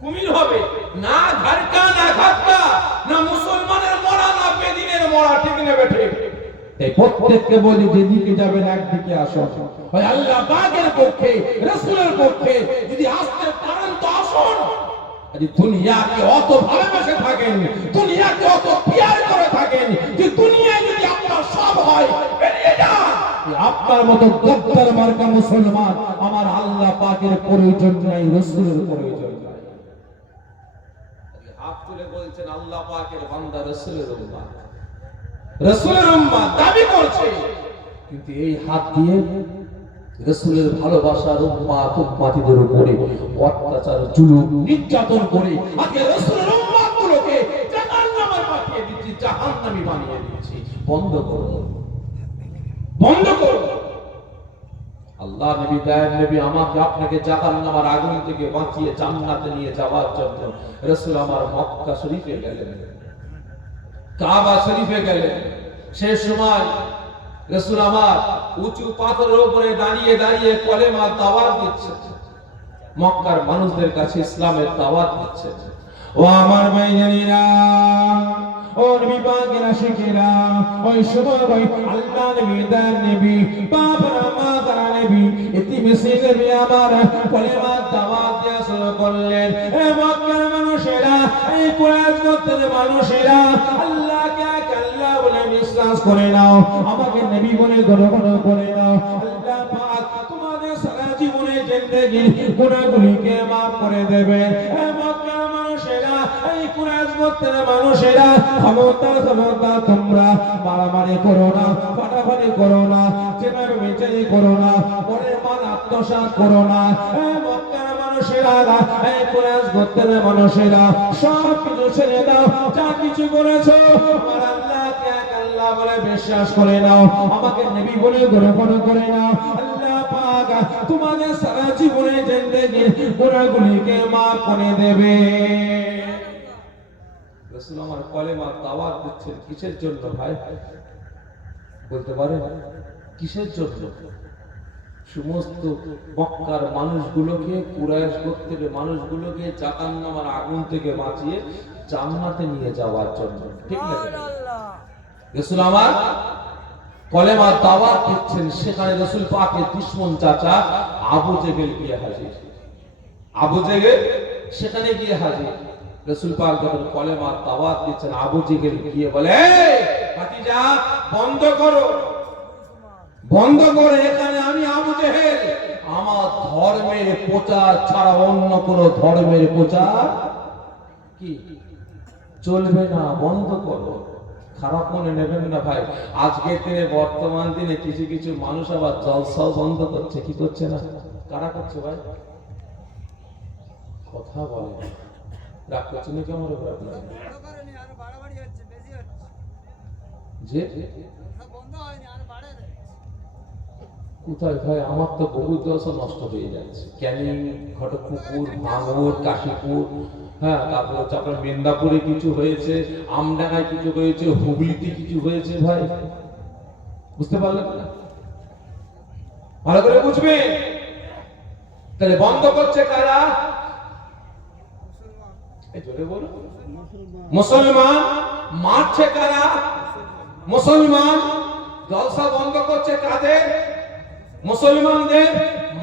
কুমির হবে, না ঘাটকা না ঘাটকা, না মুসলমানের মরা না বেদিনের মরা। ঠিক না বেঠে? এই প্রত্যেককে বলি, যেদিকে যাবেন একদিকে আসুন। ওই আল্লাহ পাকের পক্ষে, রাসূলের পক্ষে যদি আসতে পারেন তো আসুন। যদি দুনিয়াকে অত ভালোবেসে থাকেন, দুনিয়াকে অত পিয়ার করে থাকেন যে দুনিয়ায় যদি আপনার সব হয়, বেরিয়ে যান। আপনার মতো গদ্দার মার্কা মুসলমান আমার আল্লাহ পাকের প্রয়োজন নাই, রাসূলের প্রয়োজন নাই। হাত তুলে বলছেন আল্লাহ পাকের বান্দা, রাসূলের উম্মত, রাসূলের উম্মত দাবি করছে, কিন্তু এই হাত দিয়ে রাসূলের ভালোবাসার উম্মত উম্মতিদের উপরে অত্যাচার, জুলুম, নির্যাতন করে আজকে রাসূলের উম্মতগুলোকে জাহান্নামে পাঠিয়ে দিচ্ছি, জাহান্নামী বানিয়ে দিচ্ছি। বন্ধ করুন, বন্ধ করুন। আল্লাহ নবী, দয়ার নবী আমাকে আপনাকে জাহান্নামের আগুন থেকে বাঁচিয়ে জান্নাতে নিয়ে যাওয়ার জন্য রাসূল আমার মক্কা শরীফে গেলেন, কাবা শরীফে গেলেন। সেই সময় রাসূল আমার উঁচু পাথরের উপরে দাঁড়িয়ে দাঁড়িয়ে কলেমা দাওয়াত দিচ্ছে। মক্কার মানুষদের কাছে ইসলামের দাওয়াত দিচ্ছেন। ও আমার ভাইজানেরা, ও নবী পাকের আশিকেরা, ওই সময় ওই আল্লাহ নবী দান নবী বাবা মা তারা নবী ইতিমিসি নবী আমার কলেমা দাওয়াত দেয়া শুরু করলেন। এ মক্কার মানুষেরা, এই কুরাইশ গোত্রের মানুষেরা, আল্লাহকে এক আল্লাহ বলে বিশ্বাস করে নাও, আমাকে নবী বলে গ্রহণ করে নাও। আল্লাহ পাক তোমাদের সারা জীবনে জিন্দেগির গুনাহগুলিকে মাফ করে দেবেন। এ মক্কার মানুষেরা, এই কুরাইশ গোত্রের মানুষেরা, খবরদার তোমরা মারামারি করো না, ফাটাফাটি করো না, যেভাবে বেচারি করো না, পরের মাল আত্মসাৎ করো না। এই মক্কার মানুষেরা, এই কুরাইশ গোত্রের মানুষেরা, সব কিছু ছেড়ে দাও, যা কিছু করেছো আমার আল্লাহকে এক আল্লাহ বলে বিশ্বাস করে নাও, আমাকে নবী বলে গ্রহণ করে নাও। আল্লাহ পাক তোমাদের সারা জীবনে জিন্দেগির গুনাহগুলিকে মাফ করে দেবে। রাসূল আমার কলেমা দাওয়াত দিচ্ছেন কিসের জন্য ভাই? বলতে পারেন কিসের জন্য? সমস্ত মক্কার মানুষগুলোকে, কুরাইশ গোত্রের মানুষগুলোকে জাহান্নামের আগুন থেকে বাঁচিয়ে জান্নাতে নিয়ে যাওয়ার জন্য, ঠিক না? আল্লাহ রাসূল আমার কলেমা দাওয়াত দিচ্ছেন, সেখানে রাসূল পাকের দুশমন চাচা আবু জেহেল গিয়ে হাজির। আবু জেহেল সেখানে গিয়ে হাজির। রাসূল পাক যখন কলেমা দাওয়াত দিচ্ছেন, আবু জেহেল গিয়ে বলে, এই ভাতিজা বন্ধ করো, বন্ধ করে, এখানে আমি আবু জেহেল আমার ধর্মের প্রচার ছাড়া অন্য কোন ধর্মের প্রচার কি চলবে না, বন্ধ করো। খারাপ মনে নেবেন না ভাই, আজকের দিনে বর্তমান দিনে কিছু কিছু মানুষ আবার জলসাও বন্ধ করছে। কি করছে না? কারা করছে ভাই? কথা বলে রাগ করছে নাকি আমার উপর আপনার? যে কোথায় ভাই, আমার তো বহু দশা নষ্ট হয়ে যাচ্ছে। ক্যানিং, ঘটকপুকুর, ভাঙর, কাশীপুর, হ্যাঁ, তারপর হচ্ছে আপনার মেদিনীপুরে কিছু হয়েছে, আমডাঙ্গায় কিছু হয়েছে, হুগলিতে কিছু হয়েছে ভাই, বুঝতে পারলেন না? ভালো করে বুঝবেন। তাহলে বন্ধ করছে কারা? এই জোরে বলো। মুসলমান। মারছে কারা? মুসলমান। জলসা বন্ধ করছে কাদের? মুসলমানদের।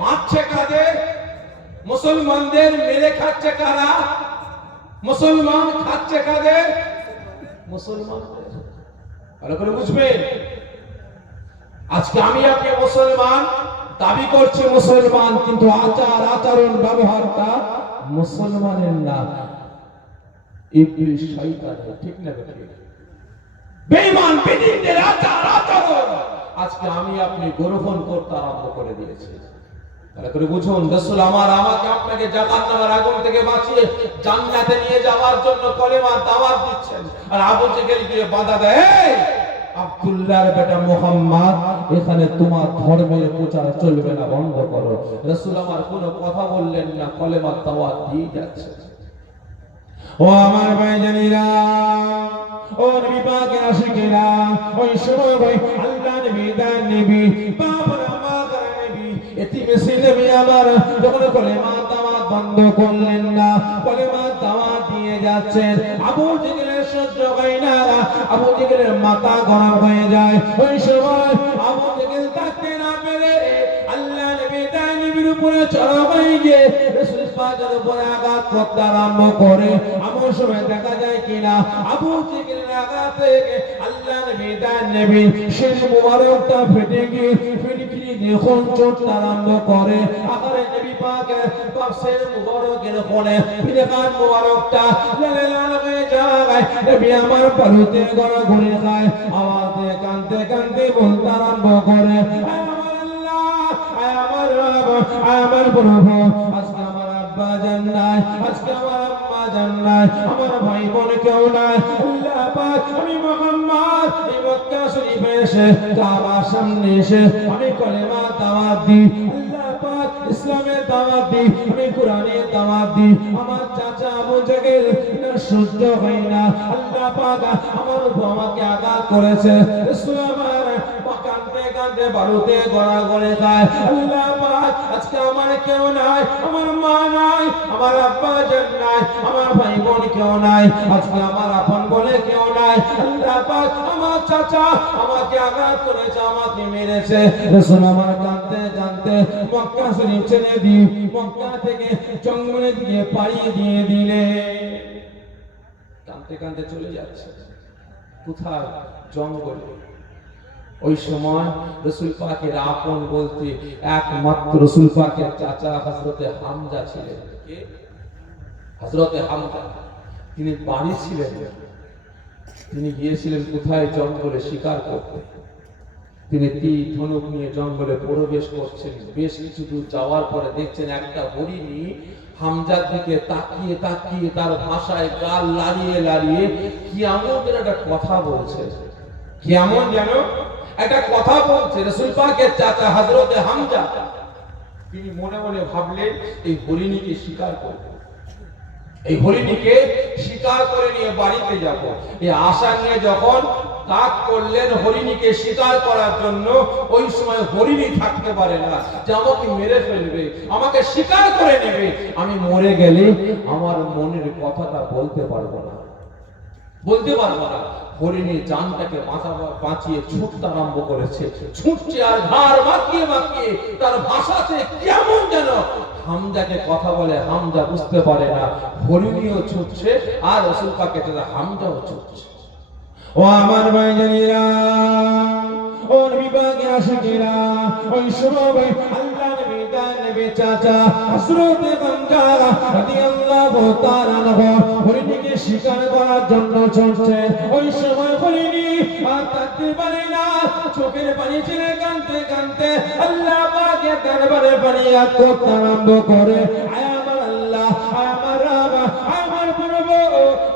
মারছে কাদের? মুসলমানদের। মেরে খাচ্ছে কারা? মুসলমান। খাচ্ছে কাদের? মুসলমানদের। ভালো করে বুঝবেন। আজকে আমি আপনি মুসলমান, দাবি করছে মুসলমান, কিন্তু আচার আচরণ ব্যবহারটা মুসলমানের না, ইবলিস শয়তানের, ঠিক না বেঠিক? বেঈমান বেদিনদের আচার আচরণ আজকে আমি আপনি গ্রহণ করতে আরম্ভ করে দিয়েছি। তাহলে করে বুঝুন, রাসূল আমার আমাকে আপনাকে জাহান্নামের আগুন থেকে বাঁচিয়ে জান্নাতে নিয়ে যাওয়ার জন্য কলেমার দাওয়াত দিচ্ছেন, আর আবু জেহেল গিয়ে বাধা দেয়, এই আব্দুল্লাহর বেটা মুহাম্মদ, এখানে তোমার ধর্মের প্রচার চলবে না, বন্ধ করো। রাসূল আমার কোনো কথা বললেন না, কলেমার দাওয়াত দিয়ে যাচ্ছে। ও আমার ভাইজানেরা, ও নবী পাকের আশিকেরা, ওই সময় ওই আল্লাহ নবী দান নবী বাবা মা তারা নবী ইতিমিসি নবী আমার যখন কলেমা দাওয়াত বন্ধ করলেন না, কলেমা দাওয়াত দিয়ে যাচ্ছেন, আবু জেহেলের সহ্য হয় না, আবু জেহেলের মাথা গরম হয়ে যায়। ওই সময় আবু জেহেল থাকতে না পেরে আল্লাহ নবী দান নবীর উপরে চড়া হয়ে গিয়ে রাসূল পাকের উপরে আঘাত করতে আরম্ভ করে। এমন সময় দেখা যায় কিনা আবু জেহেলের আঘাত থেকে আল্লাহ নবী দান নবী সেই মুবারকটা ফেটে গিয়ে ফিরফিরি দিয়ে খুন ছুটতে আরম্ভ করে। আকারে নবী পাকের কফসের মুবারকের কোণে ফিরকান মুবারকটা লাল লাল হয়ে যায়। নবী আমার পালুতে গড়াগড়ি খায়, আওয়াজ দিয়ে কাঁদতে কাঁদতে বলতে আরম্ভ করে, আমার প্রভু, আজকে আমার আব্বা জান নাই, আজকে আমার আম্মা জান নাই, আমার ভাই বোন কেউ নাই। আল্লাহ পাক, আমি মুহাম্মদ এই মক্কা শরীফে এসে কাবার সামনে এসে আমি কলেমা দাওয়াত দিই, আল্লাহ পাক ইসলামের দাওয়াত দিই, আমি কোরআনের দাওয়াত দিই। আমার চাচা আবু জেহেল এটা সহ্য হয় না, আল্লাহ পাক আমার উপর আমাকে আঘাত করেছে। রাসূল আমার কাঁদতে কাঁদতে বালুতে গড়াগড়ি খায়। আল্লাহ পাক আজকে আমার কেউ নাই, আমার মা নাই, আমার আব্বা জান নাই, আমার ভাই বোন কেউ নাই, আজকে আমার আপন বলে কেউ নাই। আল্লাহ পাক আমার চাচা আমাকে আঘাত করেছে, আমাকে মেরেছে। রাসূল আমার কাঁদতে কাঁদতে মক্কা শরীফ ছেড়ে দিয়ে মক্কা থেকে জঙ্গলে দিয়ে পাড়িয়ে দিয়ে দিলে। কাঁদতে কাঁদতে চলে যাচ্ছে কোথায়? জঙ্গলে। ওই সময় রাসূল পাকের আপন বলতে একমাত্র রাসূল পাকের চাচা হযরতে হামজা ছিলেন। কে? হযরতে হামজা। তিনি বাড়ি ছিলেন, তিনি গিয়েছিলেন কোথায়? জঙ্গলে শিকার করতে। তিনি তীর ধনুক নিয়ে জঙ্গলে প্রবেশ করছেন। বেশ কিছু দূর যাওয়ার পরে দেখছেন একটা হরিণী হামজার দিকে তাকিয়ে তাকিয়ে তার ভাষায় গাল লাড়িয়ে লাড়িয়ে কিয়ামতের একটা কথা বলছে। কেমন যেন একটা কথা বলছে। রাসূল পাকের চাচা হযরতে হামজা তিনি মনে মনে ভাবলেন এই হরিণীকে শিকার করব, এই হরিণীকে শিকার করে নিয়ে বাড়িতে যাব। এই আশা নিয়ে যখন কাজ করলেন হরিণীকে শিকার করার জন্য, ওই সময় হরিণী থাকতে পারে না যে আমাকে মেরে ফেলবে, আমাকে শিকার করে নেবে। আমি মরে গেলে আমার মনের কথাটা বলতে পারবো না, বলতে পারবো না। হরিণী জানটাকে বাঁচিয়ে ছুটতে আরম্ভ করেছে, ছুটছে আর ঘাড় বাঁকিয়ে বাঁকিয়ে তার ভাষাতে কেমন যেন হামজাকে কথা বলে। হামজা বুঝতে পারে না হরিণীও ছুটছে আর রাসূল পাকের চাচা হামজাও ছুটছে। ও আমার ভাইজানেরা, ও নবী পাকের আশিকেরা, ওই সময় আল্লাহ নবী তার নবী চাচা হযরতে হামজা রাদিয়াল্লাহু তাআলা আনহু হরিণীকে শিকার করার জন্য ছুটছে। ওই সময় হরিণী আর থাকতে পারে না, চোখের পানি ছেড়ে কাঁদতে কাঁদতে আল্লাহ পাকের দরবারে ফরিয়াদ করতে আরম্ভ করে। আয় আমার আল্লাহ, আয় আমার রব, আমার প্রভু,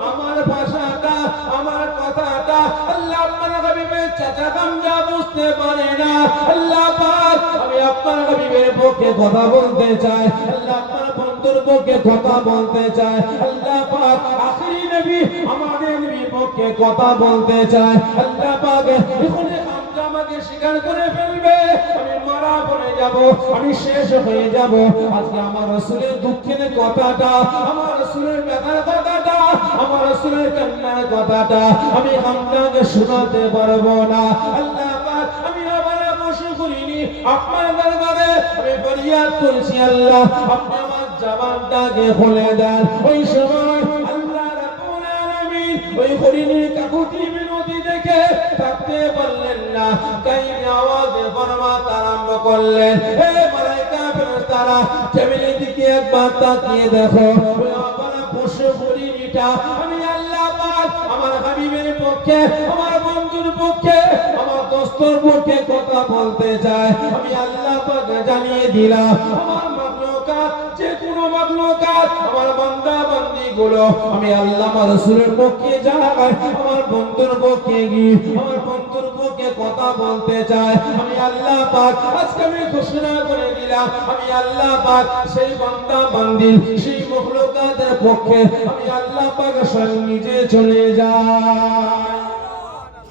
আমার ভাষাটা, আমার কথাটা আল্লাহ আপনার হাবিবের চাচা হামজা বুঝতে পারে না। আল্লাহ পাক আমি আপনার হাবিবের পক্ষে কথা বলতে চাই, আল্লাহ আপনার বন্ধুর পক্ষে কথা বলতে চাই। আল্লাহ পাক আখেরি নবী আমাদের নবীর পক্ষে কথা বলতে চাই। আল্লাহ পাক এখানে হামজা আমাকে স্বীকার করে ফেলবে, আমি মারা পড়ে যাব, আমি শেষ হয়ে যাব। আজকে আমার রাসূলের দুঃখের কথাটা, আমার রাসূলের ব্যথার কথাটা, আমার রাসূলের কান্নার কথাটা আমি হামজাকে শোনাতে পারবো না। আল্লাহ পাক আমি আবার বসে করিনি আপনার দরবারে, আমি ফরিয়াদ করছি আল্লাহ আপনি আমার জবানটাকে খুলে দেন। ওই সময় আল্লাহ রাব্বুল আলামিন ওই হরিণীর কাকুতি মিনতি দেখে থাকতে পারলেন না, কাইনে আওয়াজে ফরমাতে আরম্ভ করলেন, হে মালায়েকা ফেরেশতারা টেবিলের দিকে একবার তাকিয়ে দেখো, ওই আবার বসে হরিণীটা আমি আল্লাহ পাক আমার হাবিবের পক্ষে, আমার বন্ধুর পক্ষে, আমার দোস্তর পক্ষে কথা বলতে চায়। আমি আল্লাহ পাক জানিয়ে দিলাম আমার মাখলুকাত, যে কোনো মাখলুকাত, আমার বান্দা বান্দি গুলো আমি আল্লাহ আমার রাসূলের পক্ষে যায়, আমার বন্ধুর পক্ষে গিয়ে আমার বন্ধুর পক্ষে কথা বলতে চায়। আমি আল্লাহ পাক আজকে আমি ঘোষণা করে দিলাম আমি আল্লাহ পাক সেই বান্দা বান্দি সেই মাখলুকাতের পক্ষে আমি আল্লাহ পাক স্বয়ং নিজে চলে যাই।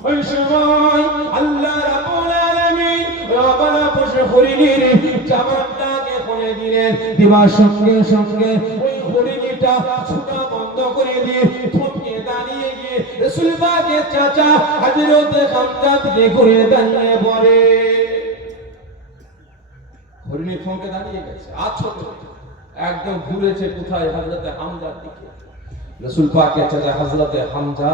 ওই সময় আল্লাহ রাব্বুল আলামিন রবানা বসে হরিণীর জামানটাকে খুলে দিলেন। দিবার সঙ্গে সঙ্গে ওই হরিণীটা ছুটা বন্ধ করে দিয়ে থমকে দাঁড়িয়ে গিয়ে রাসূল পাকের চাচা হযরতে হামজা দিকে ঘুরে দাঁড়িয়ে পড়ে। হরিণী থমকে দাঁড়িয়ে গেছে, আর ছোট একদম ঘুরেছে কোথায়? হযরতে হামজার দিকে। রাসূল পাকের চাচা হযরতে হামজা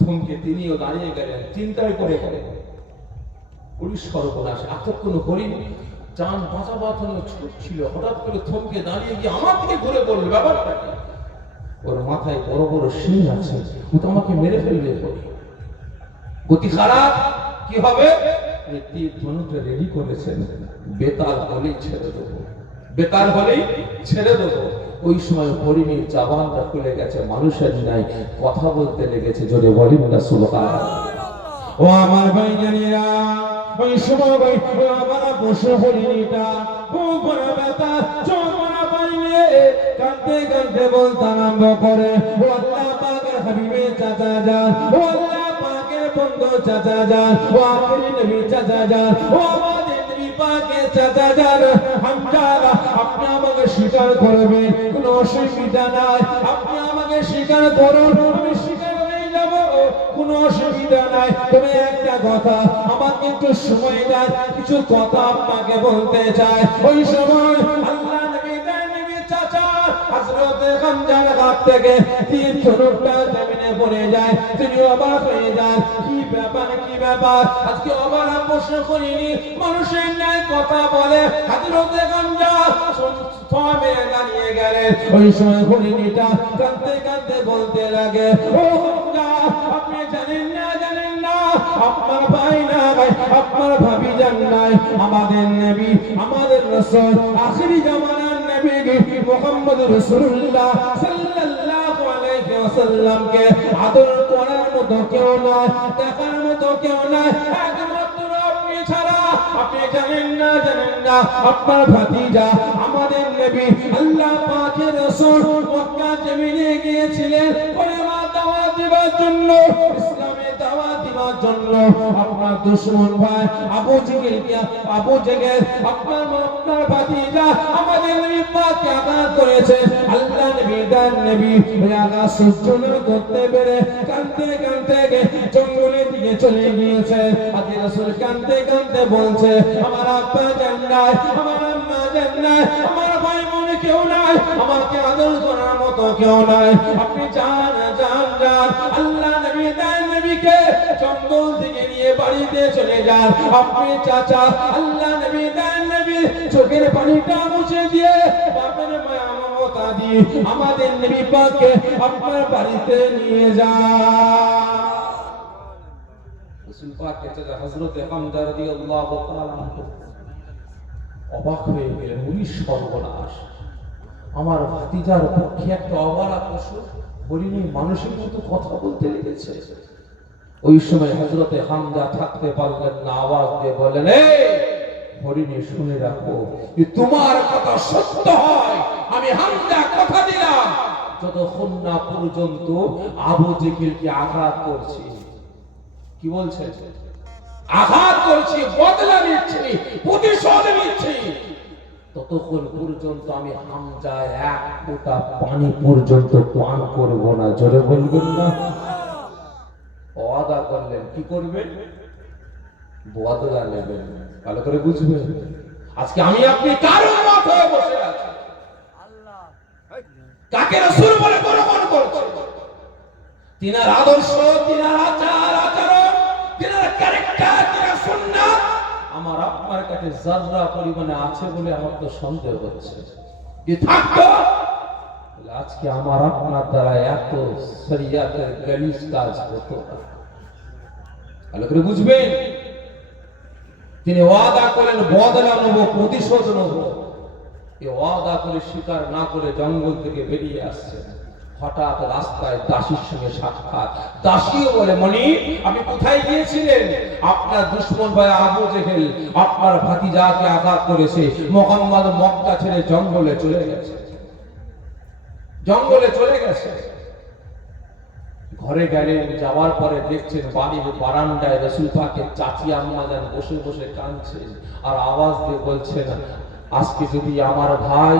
থমকে তিনিও দাঁড়িয়ে গেলেন, চিন্তায় পড়ে গেলেন পুলিশ সর্বনাশ, এতক্ষণ হরিণ জান বাঁচাবার জন্য ছুটছিল, হঠাৎ করে থমকে দাঁড়িয়ে গিয়ে আমার দিকে ঘুরে পড়ল, ব্যাপারটা কি? ওর মাথায় বড় বড় শিং আছে, ও তো আমাকে মেরে ফেলবে। গতি খারাপ, কি হবে? তীর ধনুকটা রেডি করেছেন, বেতাল হলেই ছেড়ে দেবো, বেতাল হলেই ছেড়ে দেবো। ওই সময় হরিণীর জবানটা খুলে গেছে, মানুষের নাই, কথা বলতে লেগেছে। জোরে বলেন না সুবহানাল্লাহ। ও আমার ভাইজানেরা, ওই সময় ওই আমার বসে হরিণীটা উপরে ব্যথা চোখরা পাইলে কাঁদতে কাঁদতে বলতে আরম্ভ করে, ও আল্লাহ পাকের হাবিবের চাচা যান, ও আল্লাহ পাকের বন্ধু চাচা যান, ও আখেরি নবী চাচা যান, ও আমাদের নবী পাকের চাচা যান হামজা, আপনি আমাকে স্বীকার করবেন, কোনো অসুবিধা নাই, আপনি আমাকে স্বীকার করুন, আমি স্বীকার হয়ে যাব, কোনো অসুবিধা নাই। তবে একটা কথা, আমাকে একটু সময় দেন, কিছু কথা আপনাকে বলতে চাই। ওই সময় আল্লাহ নবী দেন নবী চাচা হযরত হামজার হাত থেকে তীর ধনুকটা জমিনে পড়ে যায়। তিনি অবাক হয়ে যান, কি ব্যাপার কি ব্যাপার, আজকে অবাক প্রশ্ন করিনি, মানুষের ন্যায় কথা বলে হযরত হামজা থমে দাঁড়িয়ে গেলেন। ওই সময় খলিলটা কাঁদতে কাঁদতে বলতে লাগে, ও হামজা, আপনি জানেন না আপনার ভাই না ভাই, আপনার ভাবি জান নাই, আমাদের নবী আমাদের রাসূল আখিরি জামানার নবী মুহাম্মদ রাসূলুল্লাহ সাল্লাল্লাহু আলাইহি ওয়াসাল্লামকে আদর করার মতো কেউ নাই, দেখার মতো কেউ নাই, একমাত্র আপনি ছাড়া। আপনি জানেন না আপনার ভাতিজা আমাদের নবী আল্লাহ পাকের রাসূল মক্কা জমিনে গিয়েছিলেন কলেমা দাওয়াত দেওয়ার জন্য, ইসলামে দাওয়াত দেওয়ার জন্য। আপনার দুশমন ভাই আবু জেহেল আপনার ভাতিজা আমাদের নবী পাককে আঘাত করেছে। আল্লাহ নবী দান নবী আঘাত সহ্য না করতে পেরে কাঁদতে কাঁদতে জঙ্গলের দিকে চলে গিয়েছে। আদি রাসূল কাঁদতে কাঁদতে বলছে, আমার আব্বা জান নাই, আমার আম্মা জান নাই, আমার ভাই বোন কেউ নাই, আমাকে আদর করার মতো কেউ নাই, আপনি যান। আল্লাহ নবী দান নবীকে জঙ্গল থেকে নিয়ে বাড়িতে চলে যান। আপনি চাচা আল্লাহ নবী দান নবী চোখের পানিটা মুছে দিয়ে বাপের মায়া মমতা দিয়ে আমাদের নবী পাককে আপনার বাড়িতে নিয়ে যান। রাসূল পাকের চাচা হযরত হামজা রাদিয়াল্লাহু তাআলা অবাক হয়ে গেলেন, উনি সর্বনাশ, আমার ভাতিজার পক্ষে একটা অবালা পশু হরিণী মানুষের মতো কথা বলতে লেগেছে। ওই সময় হযরতে হামজা থাকতে পারলেন না, আওয়াজ দিয়ে বললেন, এই হরিণী শুনে রাখো, যে তোমার কথা সত্য হয়, আমি হামজা কথা দিলাম, যতক্ষণ না পর্যন্ত আবু জেহেলকে আঘাত করছি, কি বলছে, আঘাত করছি, বদলা নিচ্ছি, প্রতিশোধ নিচ্ছি, ততক্ষণ পর্যন্ত আমি হামজা এক ফোঁটা পানি পর্যন্ত পান করব না। জোরে বলবেন না? ওয়াদা করলেন, কি করবেন? বদলা নেবেন। ভালো করে বুঝবেন, আজকে আমি আপনি কার উম্মত হয়ে বসে আছি, আল্লাহ কাকে রাসূল বলে গ্রহণ করছে, তিনার আদর্শ, তিনার আচার আচরণ, তিনার ক্যারেক্টার, তিনার সুন্নাত আমার আপনার কাছে যারা পরিমাণে আছে বলে আমার তো সন্দেহ হচ্ছে, যে থাকতো আজকে আমার আপনার দ্বারা এত শরিয়াতের গালিজ কাজ হতো না। ভালো করে বুঝবেন, তিনি ওয়াদা করেন বদলা নেব, প্রতিশোধ নেব, এই ওয়াদা করে স্বীকার না করে জঙ্গল থেকে বেরিয়ে আসছে। হঠাৎ রাস্তায় দাসীর সঙ্গে সাক্ষাৎ। দাসীও বলে, মনি আপনি কোথায় গিয়েছিলেন? আপনার দুশমন ভাই আবু জেহেল আপনার ভাতিজাকে আঘাত করেছে, মুহাম্মদ মক্কা ছেড়ে জঙ্গলে চলে গেছে, জঙ্গলে চলে গেছে। ঘরে গেলেন, যাওয়ার পরে দেখছেন বাড়ির বারান্দায় রাসূল পাকের চাচি আম্মা জান বসে বসে কাঁদছেন আর আওয়াজ দিয়ে বলছেন, আজকে যদি আমার ভাই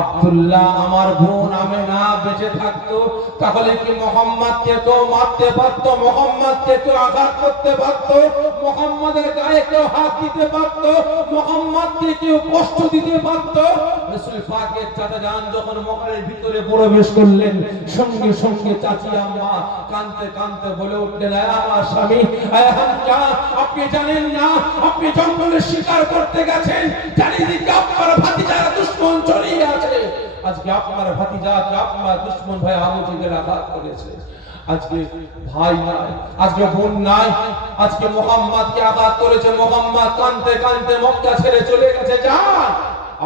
আব্দুল্লাহ আমার বোন আমেনা বেঁচে থাকতো তাহলে কি মুহাম্মদকে তো মারতে পারতো, মুহাম্মদকে তো আঘাত করতে পারতো, মুহাম্মদের গায়ে কেউ হাত দিতে পারতো, মুহাম্মদকে কেউ কষ্ট দিতে পারতো। রাসূল পাকের চাচা জান যখন মক্কার ভিতরে প্রবেশ করলেন, সঙ্গে সঙ্গে চাচি আম্মা কাঁদতে কাঁদতে বলে উঠলেন, আমার স্বামী হামজা, আপনি জানেন না আপনি জঙ্গলে শিকার করতে গেছেন, চারিদিকে আপনার ভাতিজারা দুশমন ছড়িয়ে আছে, আজকে আপনার ভাতিজাকে আপনার দুশমন ভাই আবু জেহেল আঘাত করেছে, আজকে ভাই নাই, আজকে বোন নাই, আজকে মুহাম্মদকে আঘাত করেছে, মুহাম্মদ কাঁদতে কাঁদতে মক্কা ছেড়ে চলে গেছে, যান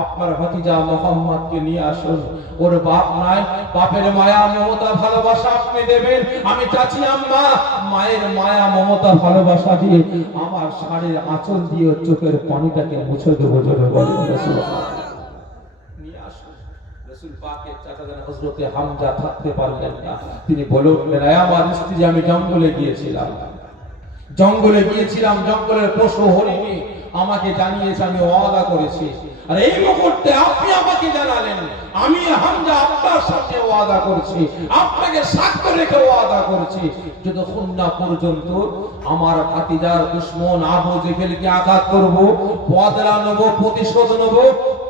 আপনার ভাতিজা মুহাম্মদকে নিয়ে আসুন, ওর বাপ নাই, বাপের মায়া মমতা ভালোবাসা আপনি দেবেন, আমি চাচি আম্মা মায়ের মায়া মমতা ভালোবাসা দিয়ে আমার শাড়ির আঁচল দিয়ে চোখের পানিটাকে মুছে দেবো। জোরে বলেন রাসূলুল্লাহ। নিয়ে আসুন। রাসূল পাকের চাচা জান হযরতে হামজা থাকতে পারলেন না, তিনি বলে উঠলেন, আমার স্ত্রী আমি জঙ্গলে গিয়েছিলাম, জঙ্গলে গিয়েছিলাম, জঙ্গলের পশু হরিণী আমাকে জানিয়েছে, আমি ওয়াদা করেছি। আর এই মুহূর্তে আপনি আমাকে জানালেন, আমি হামজা আপনার সামনে ওয়াদা করছি, আপনাকে সাক্ষ্য রেখে ওয়াদা করছি, যতক্ষণ না পর্যন্ত আমার ভাতিজার দুশমন আবু জেহেলকে আঘাত করব, বদলা নেব, প্রতিশোধ নেব,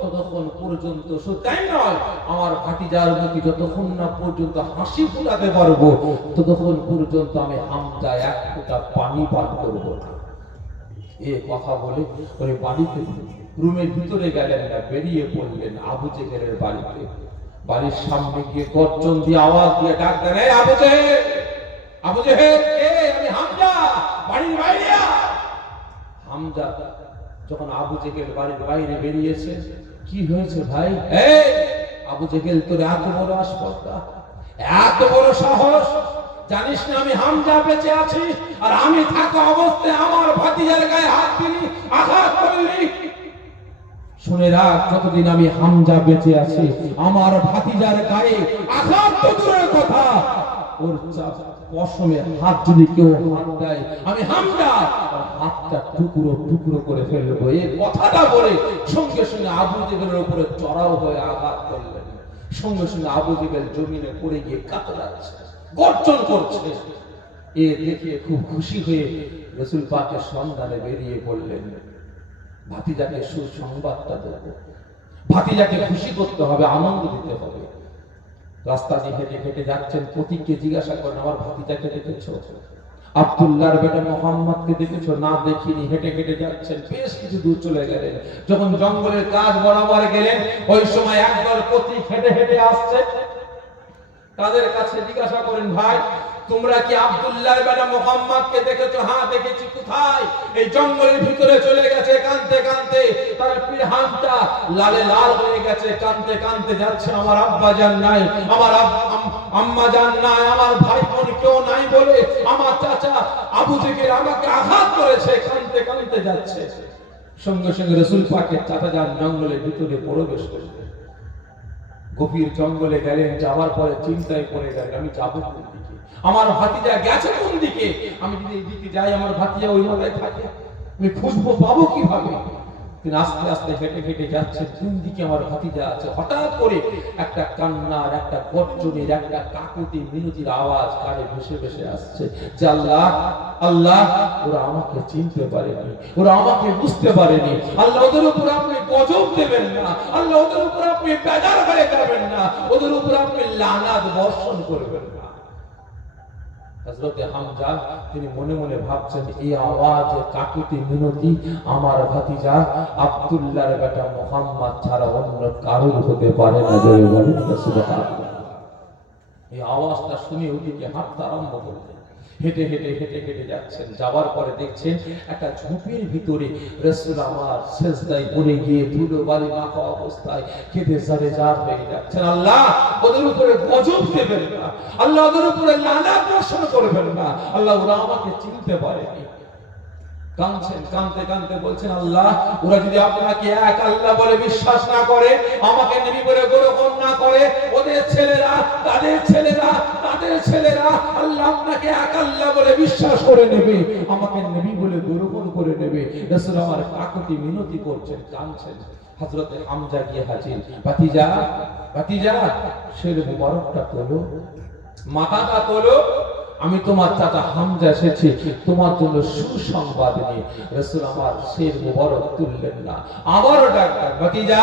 ততক্ষণ পর্যন্ত। শুধু তাই নয়, আমার ভাতিজার মুখে যতক্ষণ না পর্যন্ত হাসি ফোটাতে পারবো, ততক্ষণ পর্যন্ত আমি হামজা এক ফোঁটা পানি পান করব না। এ কথা বলে ওই বাড়িতে রুমের ভিতরে গেলেন না, বেরিয়ে পড়লেন আবু জেহেলের বাড়িতে। বাড়ির সামনে গিয়ে গর্জন দিয়ে আওয়াজ দিয়ে ডাক দেন, এই আবু জেহেল, আবু জেহেল কে? আমি হামজা, বাড়ির বাইরে আয়। হামজা যখন আবু জেহেল বাড়ির বাইরে বেরিয়েছে, কি হয়েছে ভাই? এই আবু জেহেল, তোর এত বড় আসপর্দা, এত বড় সাহস, জানিস না আমি হামজা বেঁচে আছি, আর আমি থাকা অবস্থায় আমার ভাতিজার গায়ে হাত দিলি, আঘাত করলি। শুনে রাখ, যতদিন আমি হামজা বেঁচে আছি, আমার ভাতিজার গায়ে আঘাত তো দূরের কথা, ওর পশমে হাত যদি কেউ হাত দেয়, আমি হামজা হাতটা টুকরো টুকরো করে ফেলবো। এই কথাটা বলে সঙ্গে সঙ্গে আবু জেহেলের উপরে চড়াও হয়ে আঘাত করলেন। সঙ্গে সঙ্গে আবু জেহেল জমিনে পড়ে গিয়ে কাতরাচ্ছে, গর্জন করছে। এ দেখে খুব খুশি হয়ে রাসূল পাকের সন্ধানে বেরিয়ে পড়লেন। ভাতিজাকে সুসংবাদটা দেব, ভাতিজাকে খুশি করতে হবে, আনন্দ দিতে হবে। রাস্তা দিয়ে হেঁটে হেঁটে যাচ্ছেন, প্রতীককে জিজ্ঞাসা করেন, আমার ভাতিজাকে দেখেছো? আব্দুল্লাহর বেটা মোহাম্মদকে দেখেছো? না দেখিনি। হেঁটে হেঁটে যাচ্ছেন, বেশ কিছু দূর চলে গেলেন। যখন জঙ্গলের কাজ বরাবর গেলেন, ওই সময় একদল প্রতীক হেঁটে হেঁটে আসছে। তাদের কাছে জিজ্ঞাসা করেন, ভাই তোমরা কি আব্দুল্লাহর বেটা মোহাম্মদকে দেখেছো? হ্যাঁ দেখেছি। কোথায়? এই জঙ্গলের ভিতরে চলে গেছে। কাঁদতে কাঁদতে তার পিরহানটা লালে লাল হয়ে গেছে, কাঁদতে কাঁদতে যাচ্ছে। আমার আব্বা জান নাই, আমার আম্মা জান নাই, আমার ভাই বোন কেউ নাই বলে আমার চাচা আবু জেহেল আমাকে আঘাত করেছে, কাঁদতে কাঁদতে যাচ্ছে। সঙ্গে সঙ্গে রাসূল পাকের চাচা জান জঙ্গলের ভিতরে প্রবেশ করলেন। গভীর জঙ্গলে গেলেন, যাওয়ার পরে চিন্তায় পড়ে গেলেন, আমি যাবো কোন দিকে? আমার ভাতিজা গেছে কোন দিকে? আমি যদি এদিকে যাই, আমার ভাতিজা ওই মাথায় থাকে, আমি খুঁজবো, পাবো কিভাবে? তিনি আস্তে আস্তে হেঁটে হেঁটে যাচ্ছে, কোন দিকে আমার ভাতিজা আছে। হঠাৎ করে একটা কান্নার, একটা গর্জনের, একটা কাকুতি মিনতির আওয়াজ কানে ভেসে ভেসে আসছে, যে আল্লাহ আল্লাহ, ওরা আমাকে চিনতে পারেনি, ওরা আমাকে বুঝতে পারেনি। আল্লাহ ওদের উপর আপনি গজব দেবেন না, আল্লাহ ওদের উপর আপনি বেজার হয়ে যাবেন না, ওদের উপর আপনি লানাত বর্ষণ করবেন না। হযরতে হামজা তিনি মনে মনে ভাবছেন, এই আওয়াজে কাকুতি মিনতি আমার ভাতিজা আব্দুল্লাহর বেটা মুহাম্মদ ছাড়া অন্য কারোর হতে পারে না। জোরে বলুন সুবহানাল্লাহ। এই আওয়াজটা শুনে ওদিকে হাঁটতে আরম্ভ করলেন। হেঁটে হেঁটে হেঁটে হেঁটে যাচ্ছেন। যাওয়ার পরে দেখছেন একটা ঝুপড়ির ভিতরে রাসূল আমার সিজদায় পড়ে গিয়ে ধুলো বালি মাখা অবস্থায় কেঁদে জারে জার হয়ে যাচ্ছেন। আল্লাহ ওদের উপরে গজব দেবেন না, আল্লাহ ওদের উপরে লানাত বর্ষণ করবেন না, আল্লাহ ওরা আমাকে চিনতে পারেনি। কাঁদছেন, কাঁদতে কাঁদতে বলছেন, আল্লাহ ওরা যদি আপনাকে এক আল্লাহ বলে বিশ্বাস না করে, আমাকে নবী বলে গ্রহণ না করে, ওদের ছেলেরা, তাদের ছেলেরা, তাদের ছেলেরা আল্লাহ আপনাকে এক আল্লাহ বলে বিশ্বাস করে নেবে, আমাকে নবী বলে গ্রহণ করে নেবে। রাসূল আমার কাকুতি মিনতি করছেন, কাঁদছেন। হযরতে হামজা গিয়ে হাজির। ভাতিজা, ভাতিজা, শের মুবারকটা তোলো, মাথাটা তোলো, আমি তোমার চাচা হামজা এসেছি তোমার জন্য সুসংবাদ নিয়ে। রাসূল আমার শের মুবারক তুললেন না, আবারও ডাকলেন, ভাতিজা,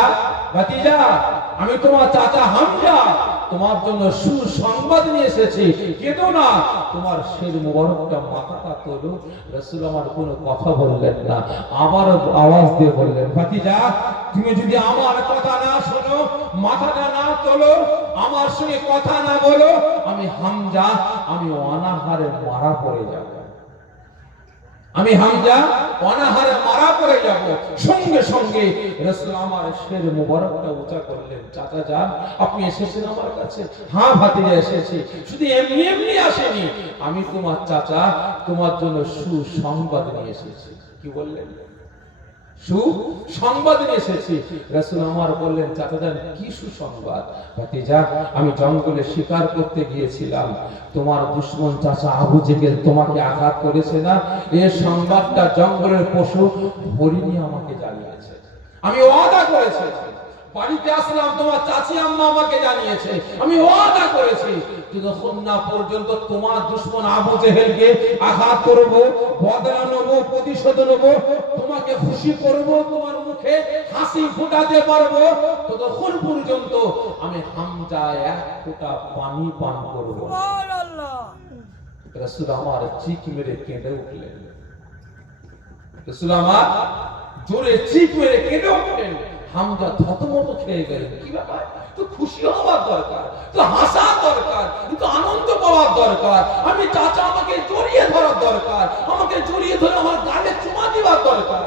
ভাতিজা, আমি তোমার চাচা হামজা তোমার জন্য সুসংবাদ নিয়ে এসেছি, কেঁদো না, তোমার শের মুবারকটা মাথাটা তোলো। রাসূল আমার কোনো কথা বললেন না, আবার আওয়াজ দিয়ে বললেন, ভাতিজা তুমি যদি আমার কথা না শোনো, মাথাটা না তোলো, আমার সঙ্গে কথা না বলো, আমি হামজা আমি অনাহারে মারা পড়ে যাব, আমি হামজা অনাহারে মারা পড়ে যাব। সঙ্গে সঙ্গে রাসূল আমার শের মুবারকটা উঁচা করলেন, চাচা যান আপনি এসেছেন আমার কাছে? হ্যাঁ ভাতিজা এসেছি, শুধু এমনি এমনি আসেনি, আমি তোমার চাচা তোমার জন্য সুসংবাদ নিয়ে এসেছি। কি বললেন? সুসংবাদ নিয়ে এসেছি। রাসূল আমার বললেন, চাচা যান কি সুসংবাদ? ভাতিজা, আমি জঙ্গলে শিকার করতে গিয়েছিলাম, তোমার দুশমন চাচা আবু জেহেল তোমাকে আঘাত করেছে না, এই সংবাদটা জঙ্গলের পশু হরিণী আমাকে জানিয়েছে। আমি ওয়াদা করেছি, বাড়িতে আসলাম, তোমার চাচি আম্মা আমাকে জানিয়েছে, আমি ওয়াদা করেছি যতক্ষণ না পর্যন্ত তোমার দুশমন আবু জেহেলকে আঘাত করব, বদলা নেব, প্রতিশোধ নেব, তোমাকে খুশি করব, তোমার মুখে হাসি ফোটাতে পারবো, ততক্ষণ পর্যন্ত আমি হামজা এক ফোঁটা পানি পান করব। সুবহানাল্লাহ। রাসূল আমার চিক মেরে কেঁদে উঠলেন। রাসূল আমার জোরে চিক মেরে কেঁদে উঠলেন। হামজা থতমত খেয়ে গেলেন। কি ব্যাপার? তো খুশি হওয়ার দরকার, তো হাসার দরকার, তো আনন্দ পাওয়ার দরকার। আমি চাচা আমাকে জড়িয়ে ধরার দরকার, আমাকে জড়িয়ে ধরে আমার গালে চুমা দেওয়ার দরকার।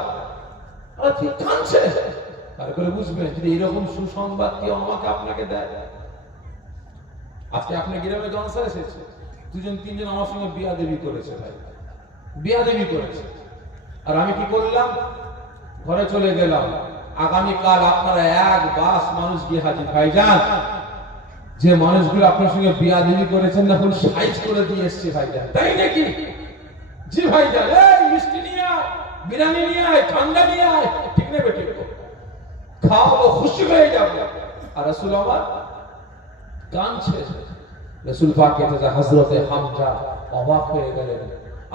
আর ঠিক কাঁদছে। তারপরে বুঝবেন যদি এরকম সুসংবাদ কেউ আমাকে আপনাকে দেয়। আজকে আপনার গ্রামে জলসা এসেছে, দুজন তিনজন আমার সঙ্গে বিয়াদবি করেছে, ভাই বিয়াদবি করেছে। আর আমি কি করলাম? ঘরে চলে গেলাম। আগামীকাল আপনারা এক বাস মানুষ গিয়ে হাজির। ভাইজান, যে মানুষগুলো আপনার সঙ্গে বিয়াদবি করেছেন না, এখন সাইজ করে দিয়ে এসছে ভাইজান। তাই নাকি? জি ভাইজান, এই মিষ্টি নিয়ে আয়, বিরিয়ানি নিয়ে আয়, ঠান্ডা নিয়ে আয়, ঠিক নেবে, ঠিক খাওয়াবো, খুশি হয়ে যাবো। আর রাসূল আমার কাঁদছে। রাসূল পাকের হযরতে হামজা অবাক হয়ে গেলেন।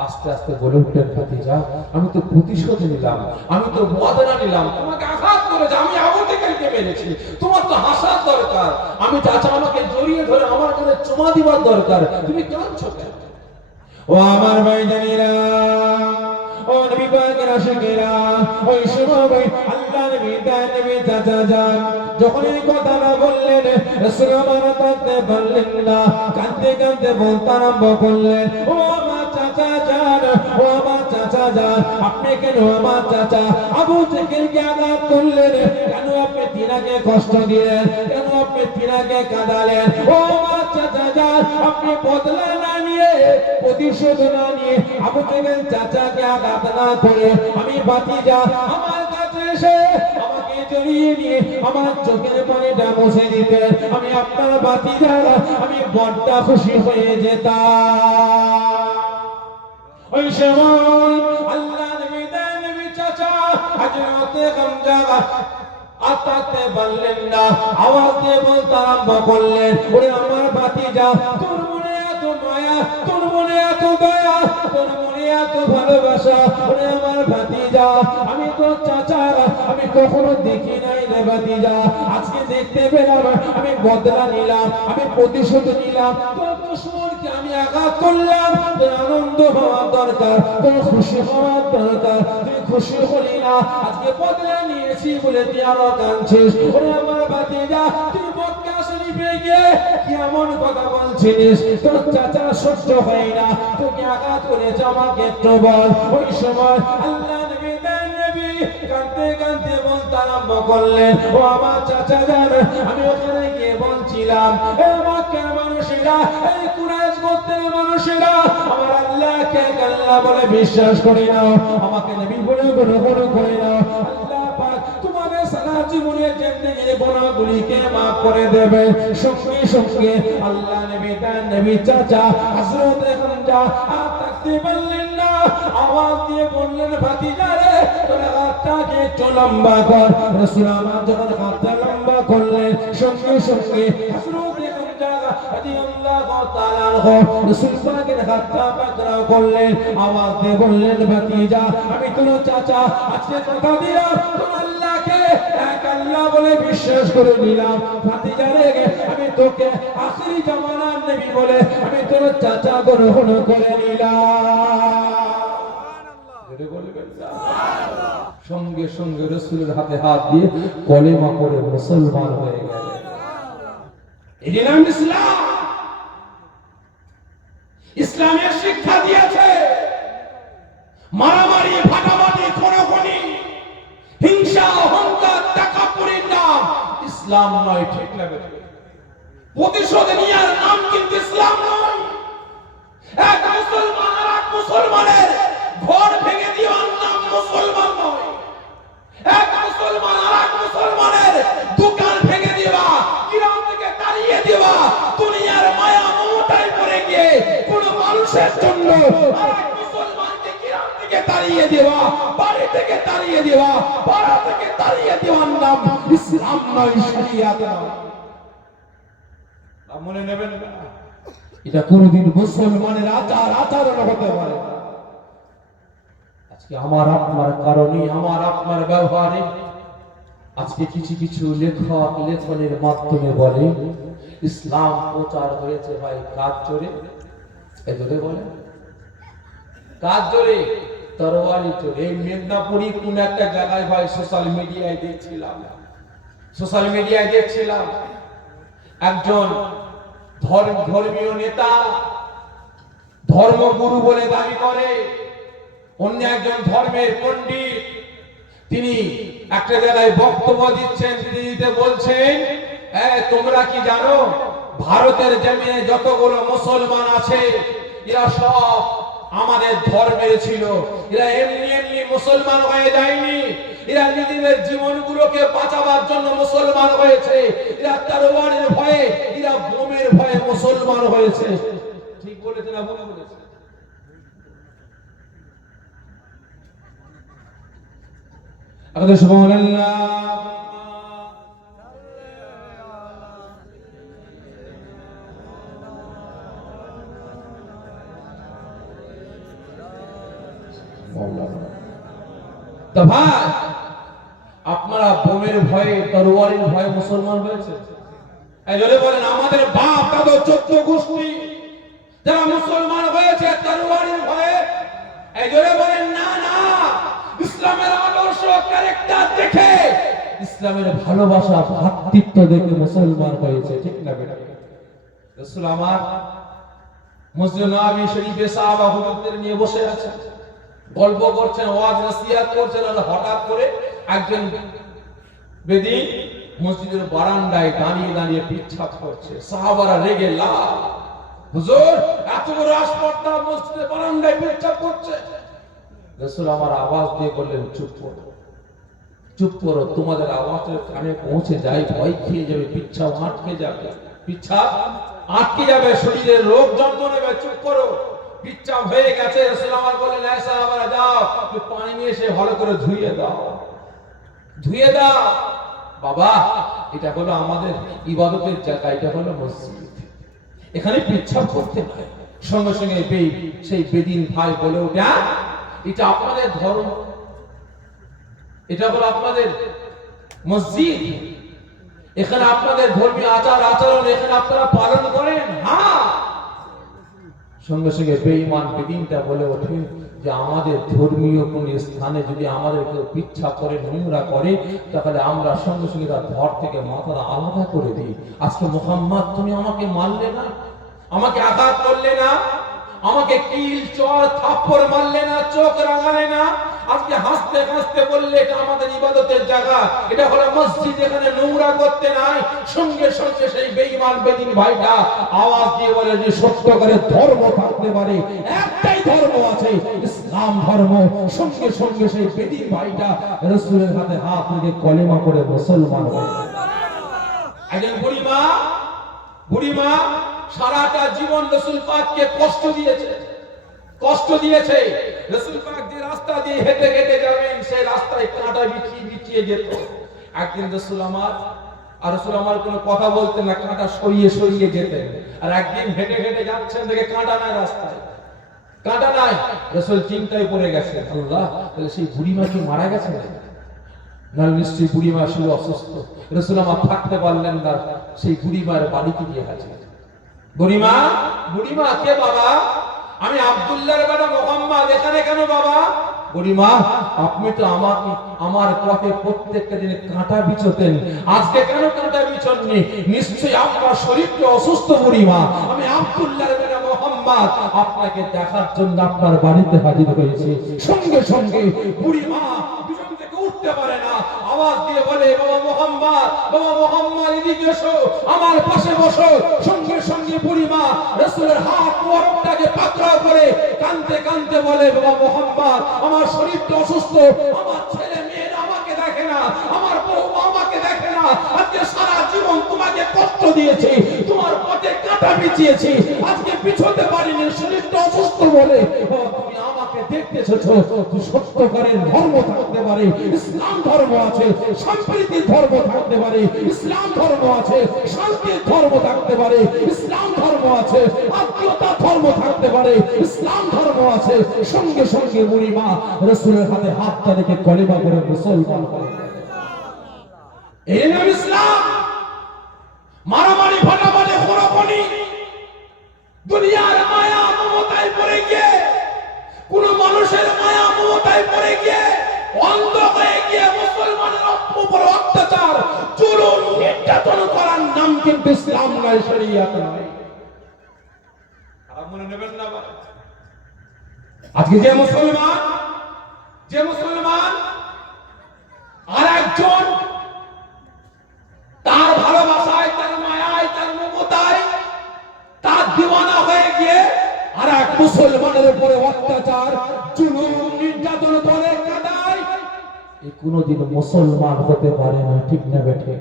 আস্তে আস্তে বলে উঠলেন, ভাতিজা, আমি তো প্রতিশোধ নিলাম, আমি তো বদলা নিলাম, তোমাকে আঘাত করেছে, আমি আবু জেহেলকে মেরেছি, তোমার তো হাসার দরকার, আমি চাচা আমাকে জড়িয়ে ধরে আমার কাছে চুমা দিবার দরকার, তুমি কাঁদছো কেন? ও আমার ভাইজানেরা, ও নবী পাকের আশিকেরা, ওই সময় আল্লাহ নবী তার নবী চাচা যান যখন এই কথাটা বললেন, রাসূল আমার থাকতে পারলেন না, কাঁদতে কাঁদতে বলতে আরম্ভ করলেন, ও আমার চাচা যান, ও আমার চাচা যান, আপনি কেন আমার চাচা আবু জেহেলকে আঘাত করলেন? কেন আপনি তিনাকে কষ্ট দিলেন? কেন আপনি তিনাকে কাঁদালেন? ও আমার চাচা যান, আপনি বদলা না নিয়ে, প্রতিশোধ না নিয়ে, আবু জেহেল চাচাকে আঘাত না করে আমি ভাতিজা আমার কাছে এসে আমাকে জড়িয়ে নিয়ে আমার চোখের পানিটা মুছে দিতেন, আমি আপনার ভাতিজা, আমি বড্ড খুশি হয়ে যেতাম। ওই সময় আল্লাহ নবী তার নবী চাচা হযরতে হামজা আতাতে বললেন না, আওয়াজ দিয়ে বলতে আরম্ভ করলেন, ওরে আমার ভাতিজা, তোর মনে এত মায়া, তোর মনে এত দয়া, তোর মনে এত ভালোবাসা, ওরে আমার ভাতিজা, আমি তোর চাচা, আমি কখনো দেখি নাই রে ভাতিজা, আজকে দেখতে পেলাম, আমি বদলা নিলাম, আমি প্রতিশোধ নিলাম, তোর দুশমনকে আমি আঘাত করলাম, তোর আনন্দ হওয়ার দরকার, তোর খুশি হওয়ার দরকার, তুই খুশি হলি না, আজকে বদলা নিয়েছি বলে তুই আরো কাঁদছিস। ওরে আমার ভাতিজা, তুই মক্কা শরীফে গিয়ে কি এমন কথা বলছিস? তোর চাচা সহ্য হয় না, তোকে আঘাত করেছে, আমাকে একটু বল। ওই সময় আল্লাহ নবী তার নবী কাঁদতে কাঁদতে বলতে আরম্ভ করলেন, ও আমার চাচা যান, আমি ওখানে গিয়ে বলছিলাম, এ মক্কার মানুষেরা, এই কুরাইশ গোত্রের মানুষেরা, আমার আল্লাহকে আল্লাহ বলে বিশ্বাস করি না, আমাকে নবী বলে গ্রহণ করে না, আল্লাহ পাক তোমাদের সারা জীবনের জিন্দেগির গুনাহগুলিকে মাফ করে দেবে। সঙ্গে সঙ্গে আল্লাহ নবী তার নবী চাচা হযরতে হামজা আর থাকতে পারলেন না, আওয়াজ দিয়ে বললেন, ভাতিজা রে, তোর হাতটাকে একটু লম্বা কর। রাসূল আমার যখন হাতটা লম্বা করলেন, সঙ্গে সঙ্গে হযরতে হামজা রাদিয়াল্লাহু তাআলা আনহু রাসূল পাকের হাতটা পাকড়াও করলেন, আওয়াজ দিয়ে বললেন, ভাতিজা, আমি তোর চাচা, আজকে কথা দিলাম, তোর আল্লাহকে এক আল্লাহ বলে বিশ্বাস করে নিলাম, ভাতিজা রে, আমি তোকে আখিরি জামানার নবী বলে আমি তোর চাচা গ্রহণ করে নিলাম। সঙ্গে সঙ্গে রাসূলের হাতে হাত দিয়ে কলেমা পড়ে মুসলমান হয়ে গেলেন। এই নাম ইসলাম। ইসলামের শিক্ষা দিয়েছে মারামারি, ফাটাফাটি, খুনোখুনি, হিংসা, অহংকার, তাকাব্বুরের নাম ইসলাম নয়। ঠিক লাগে? প্রতিশোধ নেওয়ার নাম কিন্তু ইসলাম নয়। এক মুসলমান আর এক মুসলমানের ঘর ভেঙে দেওয়ার নাম মুসলমান নয়। কিসের জন্য? আর মুসলমানকে গ্রাম থেকে তাড়িয়ে দেওয়া, বাড়ি থেকে তাড়িয়ে দেওয়া, পাড়া থেকে তাড়িয়ে দেওয়ার নাম ইসলাম নয়, শরিয়াত নয়। মনে নেবেন না, এটা কোনদিন মুসলমানের আচারণ হতে পারে না। আজকে আমার আপনার কারণে, আমার আপনার ব্যবহারে আজকে কিছু কিছু লেখক লেখনের মাধ্যমে বলে ইসলাম প্রচার হয়েছে ভাই কাজ জোরে, এই জোরে বলে কাজ জোরে, তরবারি জোরে। এই মেদিনীপুরি কোন একটা জায়গায় ভাই সোশ্যাল মিডিয়ায় দেখছিলাম একজন ধর্মীয় নেতা, ধর্মগুরু বলে দাবি করে, অন্য একজন ধর্মের পণ্ডিত, তিনি একটা জায়গায় বক্তব্য দিচ্ছেন, দিতে বলছেন, তোমরা কি জানো ভারতের জমিনে যতগুলো মুসলমান আছে এরা সব আমাদের ধর্মের ছিল, এরা এমনি এমনি মুসলমান হয়ে যায়নি, এরা নিজেদের জীবনগুলোকে বাঁচাবার জন্য মুসলমান হয়েছে, এরা তরবারির ভয়ে, এরা বোমের ভয়ে মুসলমান হয়েছে। ঠিক বলেছে না ভুল বলেছে? আমাদের সুবহানাল্লাহ। তো ভাই আপনারা বোমের ভয়ে, তরবারির ভয়ে মুসলমান হয়েছে? এই জন্য বলেন আমাদের বাপ দাদা 14 গোষ্ঠী যারা মুসলমান হয়েছে তরবারির ভয়ে, এই জন্য বলেন না না, ইসলামের আদর্শ ক্যারেক্টার দেখে, ইসলামের ভালোবাসা ভ্রাতৃত্ব দেখে মুসলমান হয়েছে। ঠিক না বেটা? রাসূল আমার মসজিদ নববী শরীফে সাহাবা হুজুরদের নিয়ে বসে আছেন, গল্প করছেন, ওয়াজ নসিহত করছেন, আর হঠাৎ করে একজন বেদিন মসজিদের বারান্দায় দাঁড়িয়ে দাঁড়িয়ে পিচ্ছাপ করছে। সাহাবারা রেগে লাল, হুজুর এত বড় আসপর্দা মসজিদের বারান্দায় পিচ্ছাপ করছে। রাসূল আমার আওয়াজ দিয়ে বললেন, চুপ করো, চুপ করো, তোমাদের আওয়াজের কানে পৌঁছে যায়, ভয় খেয়ে যাবে, পিচ্ছাপ আটকে যাবে, পিচ্ছাপ আটকে যাবে, শরীরের রোগ জন্ম নেবে, চুপ করো। পিচ্ছাপ হয়ে গেছে, রাসূল আমার বললেন, এই সাহাবারা যাও, একটু পানি নিয়ে এসে ভালো করে ধুইয়ে দাও, ধুইয়ে দাও। বাবা এটা হলো আমাদের ইবাদতের জায়গা, এটা হলো মসজিদ, এখানে পিচ্ছাপ করতে হয়। সঙ্গে সঙ্গে সেই বেদিন ভাই বলে ওঠা, এটা আপনাদের ধর্ম, এটা হলো আপনাদের মসজিদ, এখানে আপনাদের ধর্মীয় আচার আচরণ এখানে আপনারা পালন করেন। হ্যাঁ, সঙ্গে সঙ্গে বেঈমান বেদিনটা বলে ওঠে যে আমাদের ধর্মীয় কোন স্থানে যদি আমাদের কেউ পিচ্ছা করে, নোংরা করে, তাহলে আমরা সঙ্গে সঙ্গে তার ধর থেকে মাথাটা আলাদা করে দিই। আজকে মুহাম্মদ তুমি আমাকে মারলে না, আমাকে আঘাত করলে না, আমাকে কিল চর থাপ্পড় মারলে না, চোখ রাঙালে না, আজকে হাসতে হাসতে বললে এটা আমাদের ইবাদতের জায়গা, এটা হলো মসজিদ, এখানে নোংরা করতে নাই। সঙ্গে সঙ্গে সেই বেঈমান বেদিন ভাইটা আওয়াজ দিয়ে বলে যে সত্যকারের ধর্ম থাকতে পারে, একটাই ধর্ম আছে, ইসলাম ধর্ম। সঙ্গে সঙ্গে সেই বেদিন ভাইটা রাসূলের হাতে হাত রেখে কলেমা করে মুসলমান হয়ে যায়। একজন বুড়িমা সারাটা জীবন রাসূল পাককে কষ্ট দিয়েছে। রাসূল পাক যে রাস্তা দিয়ে হেঁটে হেঁটে যাবেন, সেই রাস্তায় কাঁটা বিছিয়ে যেত। একদিন রাসূল আমার কোনো কথা বলতেন না, কাঁটা সরিয়ে যেতেন। আর একদিন হেঁটে হেঁটে যাচ্ছেন, দেখে কাঁটা নাই রাস্তায়, কাঁটা নাই। রাসূল চিন্তায় পড়ে গেছেন, আল্লাহ তাহলে সেই বুড়িমা কি মারা গেছে না, নিশ্চয়ই বুড়িমা ছিল অসুস্থ। রাসূল আমার থাকতে পারলেন না, সেই বুড়িমার বাড়িতে গিয়ে হাজির। বুড়িমা কে বাবা? আমি আব্দুল্লাহর বেটা মুহাম্মদ, এখানে কেন বাবা? বুড়িমা আপনি তো আমার পথে প্রত্যেকটা দিনে কাঁটা বিছোতেন, আজকে কেন কাঁটা বিছননি? নিশ্চয়ই আপনার শরীরটা অসুস্থ বুড়িমা। আমি আব্দুল্লাহর বেটা মুহাম্মদ আপনাকে দেখার জন্য আপনার বাড়িতে হাজির হয়েছি। সঙ্গে সঙ্গে বুড়িমা বিছানা থেকে উঠতে পারে না, আওয়াজ দিয়ে বলে, বাবা মুহাম্মদ এদিকে এসো, আমার পাশে বসো। সঙ্গে সঙ্গে বুড়িমা রাসূলের হাত মোবারকটাকে পাকড়াও করে কাঁদতে কাঁদতে বলে, বাবা মুহাম্মদ আমার শরীরটা অসুস্থ, আমার ছেলে মেয়েরা আমাকে দেখে না, আমার বউ আমাকে দেখে না, আজকে সারা জীবন তোমাকে কষ্ট দিয়েছি, তোমার পথে মাথা পিছিয়েছি, আজকে পিছোতে পারিনি, শরীরটা অসুস্থ বলে তুমি আমাকে দেখতে এসেছো। সত্যকারের ধর্ম থাকতে পারে, ইসলাম ধর্ম আছে, সম্প্রীতির ধর্ম থাকতে পারে, ইসলাম ধর্ম আছে, শান্তির ধর্ম থাকতে পারে, ইসলাম ধর্ম আছে, আত্মীয়তা ধর্ম থাকতে পারে, ইসলাম ধর্ম আছে। সঙ্গে সঙ্গে বুড়ি মা রাসূলের হাতে হাতটা রেখে কলিমা করে মুসলমান হলেন। এই নাম ইসলাম। মারামারি ফাটাফাটি খোরাপনি দুনিয়ার মায়া মমতায় পড়ে গিয়ে, কোন মানুষের মায়া মমতায় পড়ে গিয়ে অন্ধ হয়ে গিয়ে মুসলমানের উপর অত্যাচার জুলুম নির্যাতন করার নাম কিন্তু ইসলাম নয়, শরীয়ত নয়। খারাপ মনে নেবেন না ভাই। আজকে যে মুসলমান আর একজন তার ভালোবাসায়, তার মায়ায়, তার মমতায়, তার দিওয়ানা হয়ে গিয়ে আর এক মুসলমানের উপরে অত্যাচার জুলুম নির্যাতন করে কাদায়, এ কোনদিন মুসলমান হতে পারে না, ঠিক না বেঠে?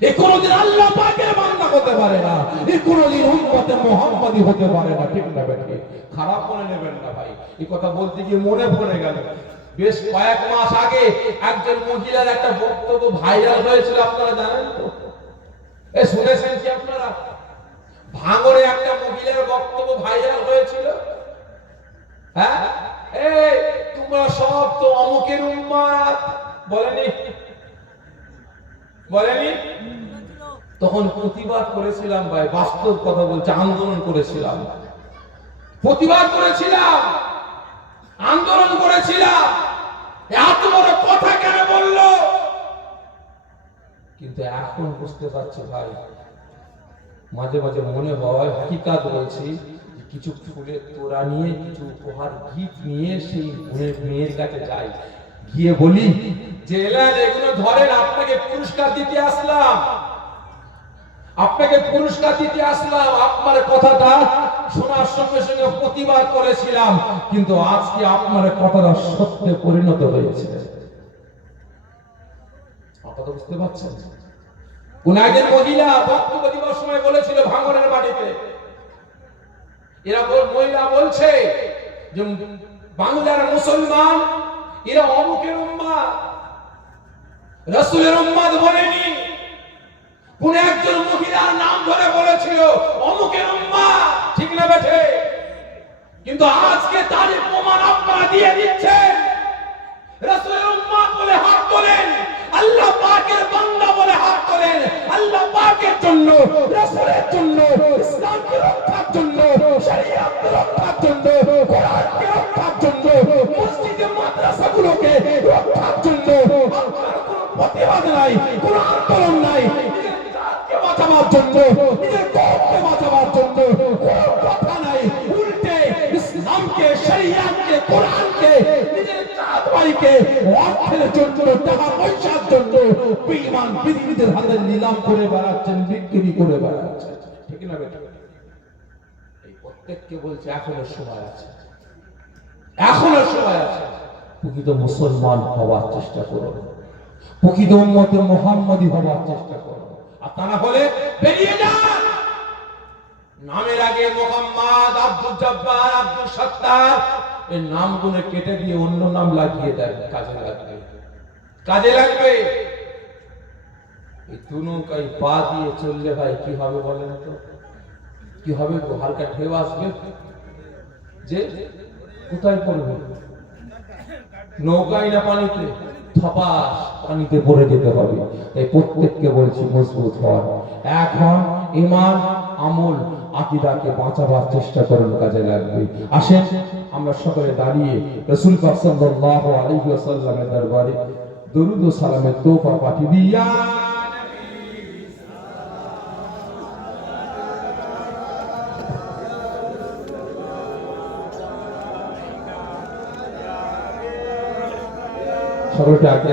এ কোনদিন আল্লাহ পাকের বান্দা হতে পারে না, এ কোনদিন উম্মতে মুহাম্মাদি হতে পারে না, ঠিক না বেঠে? খারাপ মনে নেবেন না ভাই, এই কথা বলতে গিয়ে মনে পড়ে গেল। বেশ কয়েক মাস আগে একজন মহিলার একটা বক্তব্য ভাইরাল হয়েছিল, আপনারা জানেন তো? শুনেছেন কি আপনারা? ভাঙড়ে একটা মহিলার বক্তব্য ভাইরাল হয়েছিল। হ্যাঁ, এই তোমরা সব তো অমুকের উম্মত বলেনি? তখন প্রতিবাদ করেছিলাম ভাই, বাস্তব কথা বলছে, আন্দোলন করেছিলাম, প্রতিবাদ করেছিলাম, আন্দোলন করেছিলাম। এত বড় কথা কেন বললো? কিন্তু এখন বুঝতে পারছি ভাই, মাঝে মাঝে মনে হয় হাকিকাত বলছি, কিছু ফুলের তোড়া নিয়ে, কিছু উপহার গিফট নিয়ে সেই মেয়ের কাছে যাই, গিয়ে বলি যে এলেন, এগুলো ধরেন, আপনাকে পুরস্কার দিতে আসলাম, আপনার কথাটা শোনার সঙ্গে সঙ্গে প্রতিবাদ করেছিলাম, কিন্তু আজকে আপনার কথাটা সত্যে পরিণত হয়েছে। কথা বুঝতে পারছেন? কোন একজন মহিলা বক্তব্য দিবার সময় বলেছিল ভাঙড়ের বাড়িতে, এরা মহিলা বলছে যে বাংলার মুসলমান এরা অমুকের উম্মাত, রাসূলের উম্মাত বলেনি। কোন একজন মহিলার নাম ধরে বলেছিল অমুকের উম্মাত, ঠিক না বেঠে? কিন্তু আজকে তারই প্রমাণ আপনারা দিয়ে দিচ্ছেন। রাসূলের উম্মাত বলে হাত তোলেন, আল্লাহ পাকের বান্দা বলে হাত তোলেন। আল্লাহ পাকের জন্য, রাসূলের জন্য, ইসলামকে রক্ষার জন্য, শরীয়তকে রক্ষার জন্য, কোরআনকে রক্ষার জন্য, মসজিদে মাদ্রাসাগুলোকে রক্ষার জন্য আপনার কোনো প্রতিবাদ নাই, কোনো আন্দোলন নাই। নিজের জাতকে বাঁচাবার জন্য, নিজের কওমকে বাঁচাবার জন্য কোনো কথা নাই। উল্টে ইসলামকে, শরীয়তকে, কোরআনকে, নিজের জাত ভাইকে অর্থের জন্য, টাকা পয়সার জন্য বেঈমান বিধর্মীদের হাতে নিলাম করে বেড়াচ্ছেন, বিক্রি করে বেড়াচ্ছেন, ঠিক না বেটা? এই প্রত্যেককে বলছে এখনো সময় আছে, এখনো সময় আছে। প্রকৃত মুসলমান হওয়ার চেষ্টা করুন, প্রকৃত উম্মতে মুহাম্মাদি হওয়ার চেষ্টা করুন। আপনারা বলে বেরিয়ে যান। নামের আগে মোহাম্মদ, আব্দুল জব্বার, আব্দুল সত্তার, এই নামগুলো কেটে দিয়ে অন্য নাম লাগিয়ে দেন, কাজে লাগবে। এই দুনৌকায় পা দিয়ে চললে ভাই কি হবে বলেন তো? কি হবে? হালকা ঢেউ আসবে, যে কোথায় পড়বে? নৌকায় না পানিতে? থপাস পানিতে পড়ে যেতে হবে। তাই প্রত্যেককে বলছি মজবুত হন, এখন ঈমান, আমল, আকীদাকে বাঁচাবার চেষ্টা করুন, কাজে লাগবে। আসেন আমরা সকলে দাঁড়িয়ে রাসূল পাক সাল্লাল্লাহু আলাইহি ওয়াসাল্লামের দরবারে দরুদ ও সালামের তোফা পাঠিয়ে দিয়া সকলকে আগে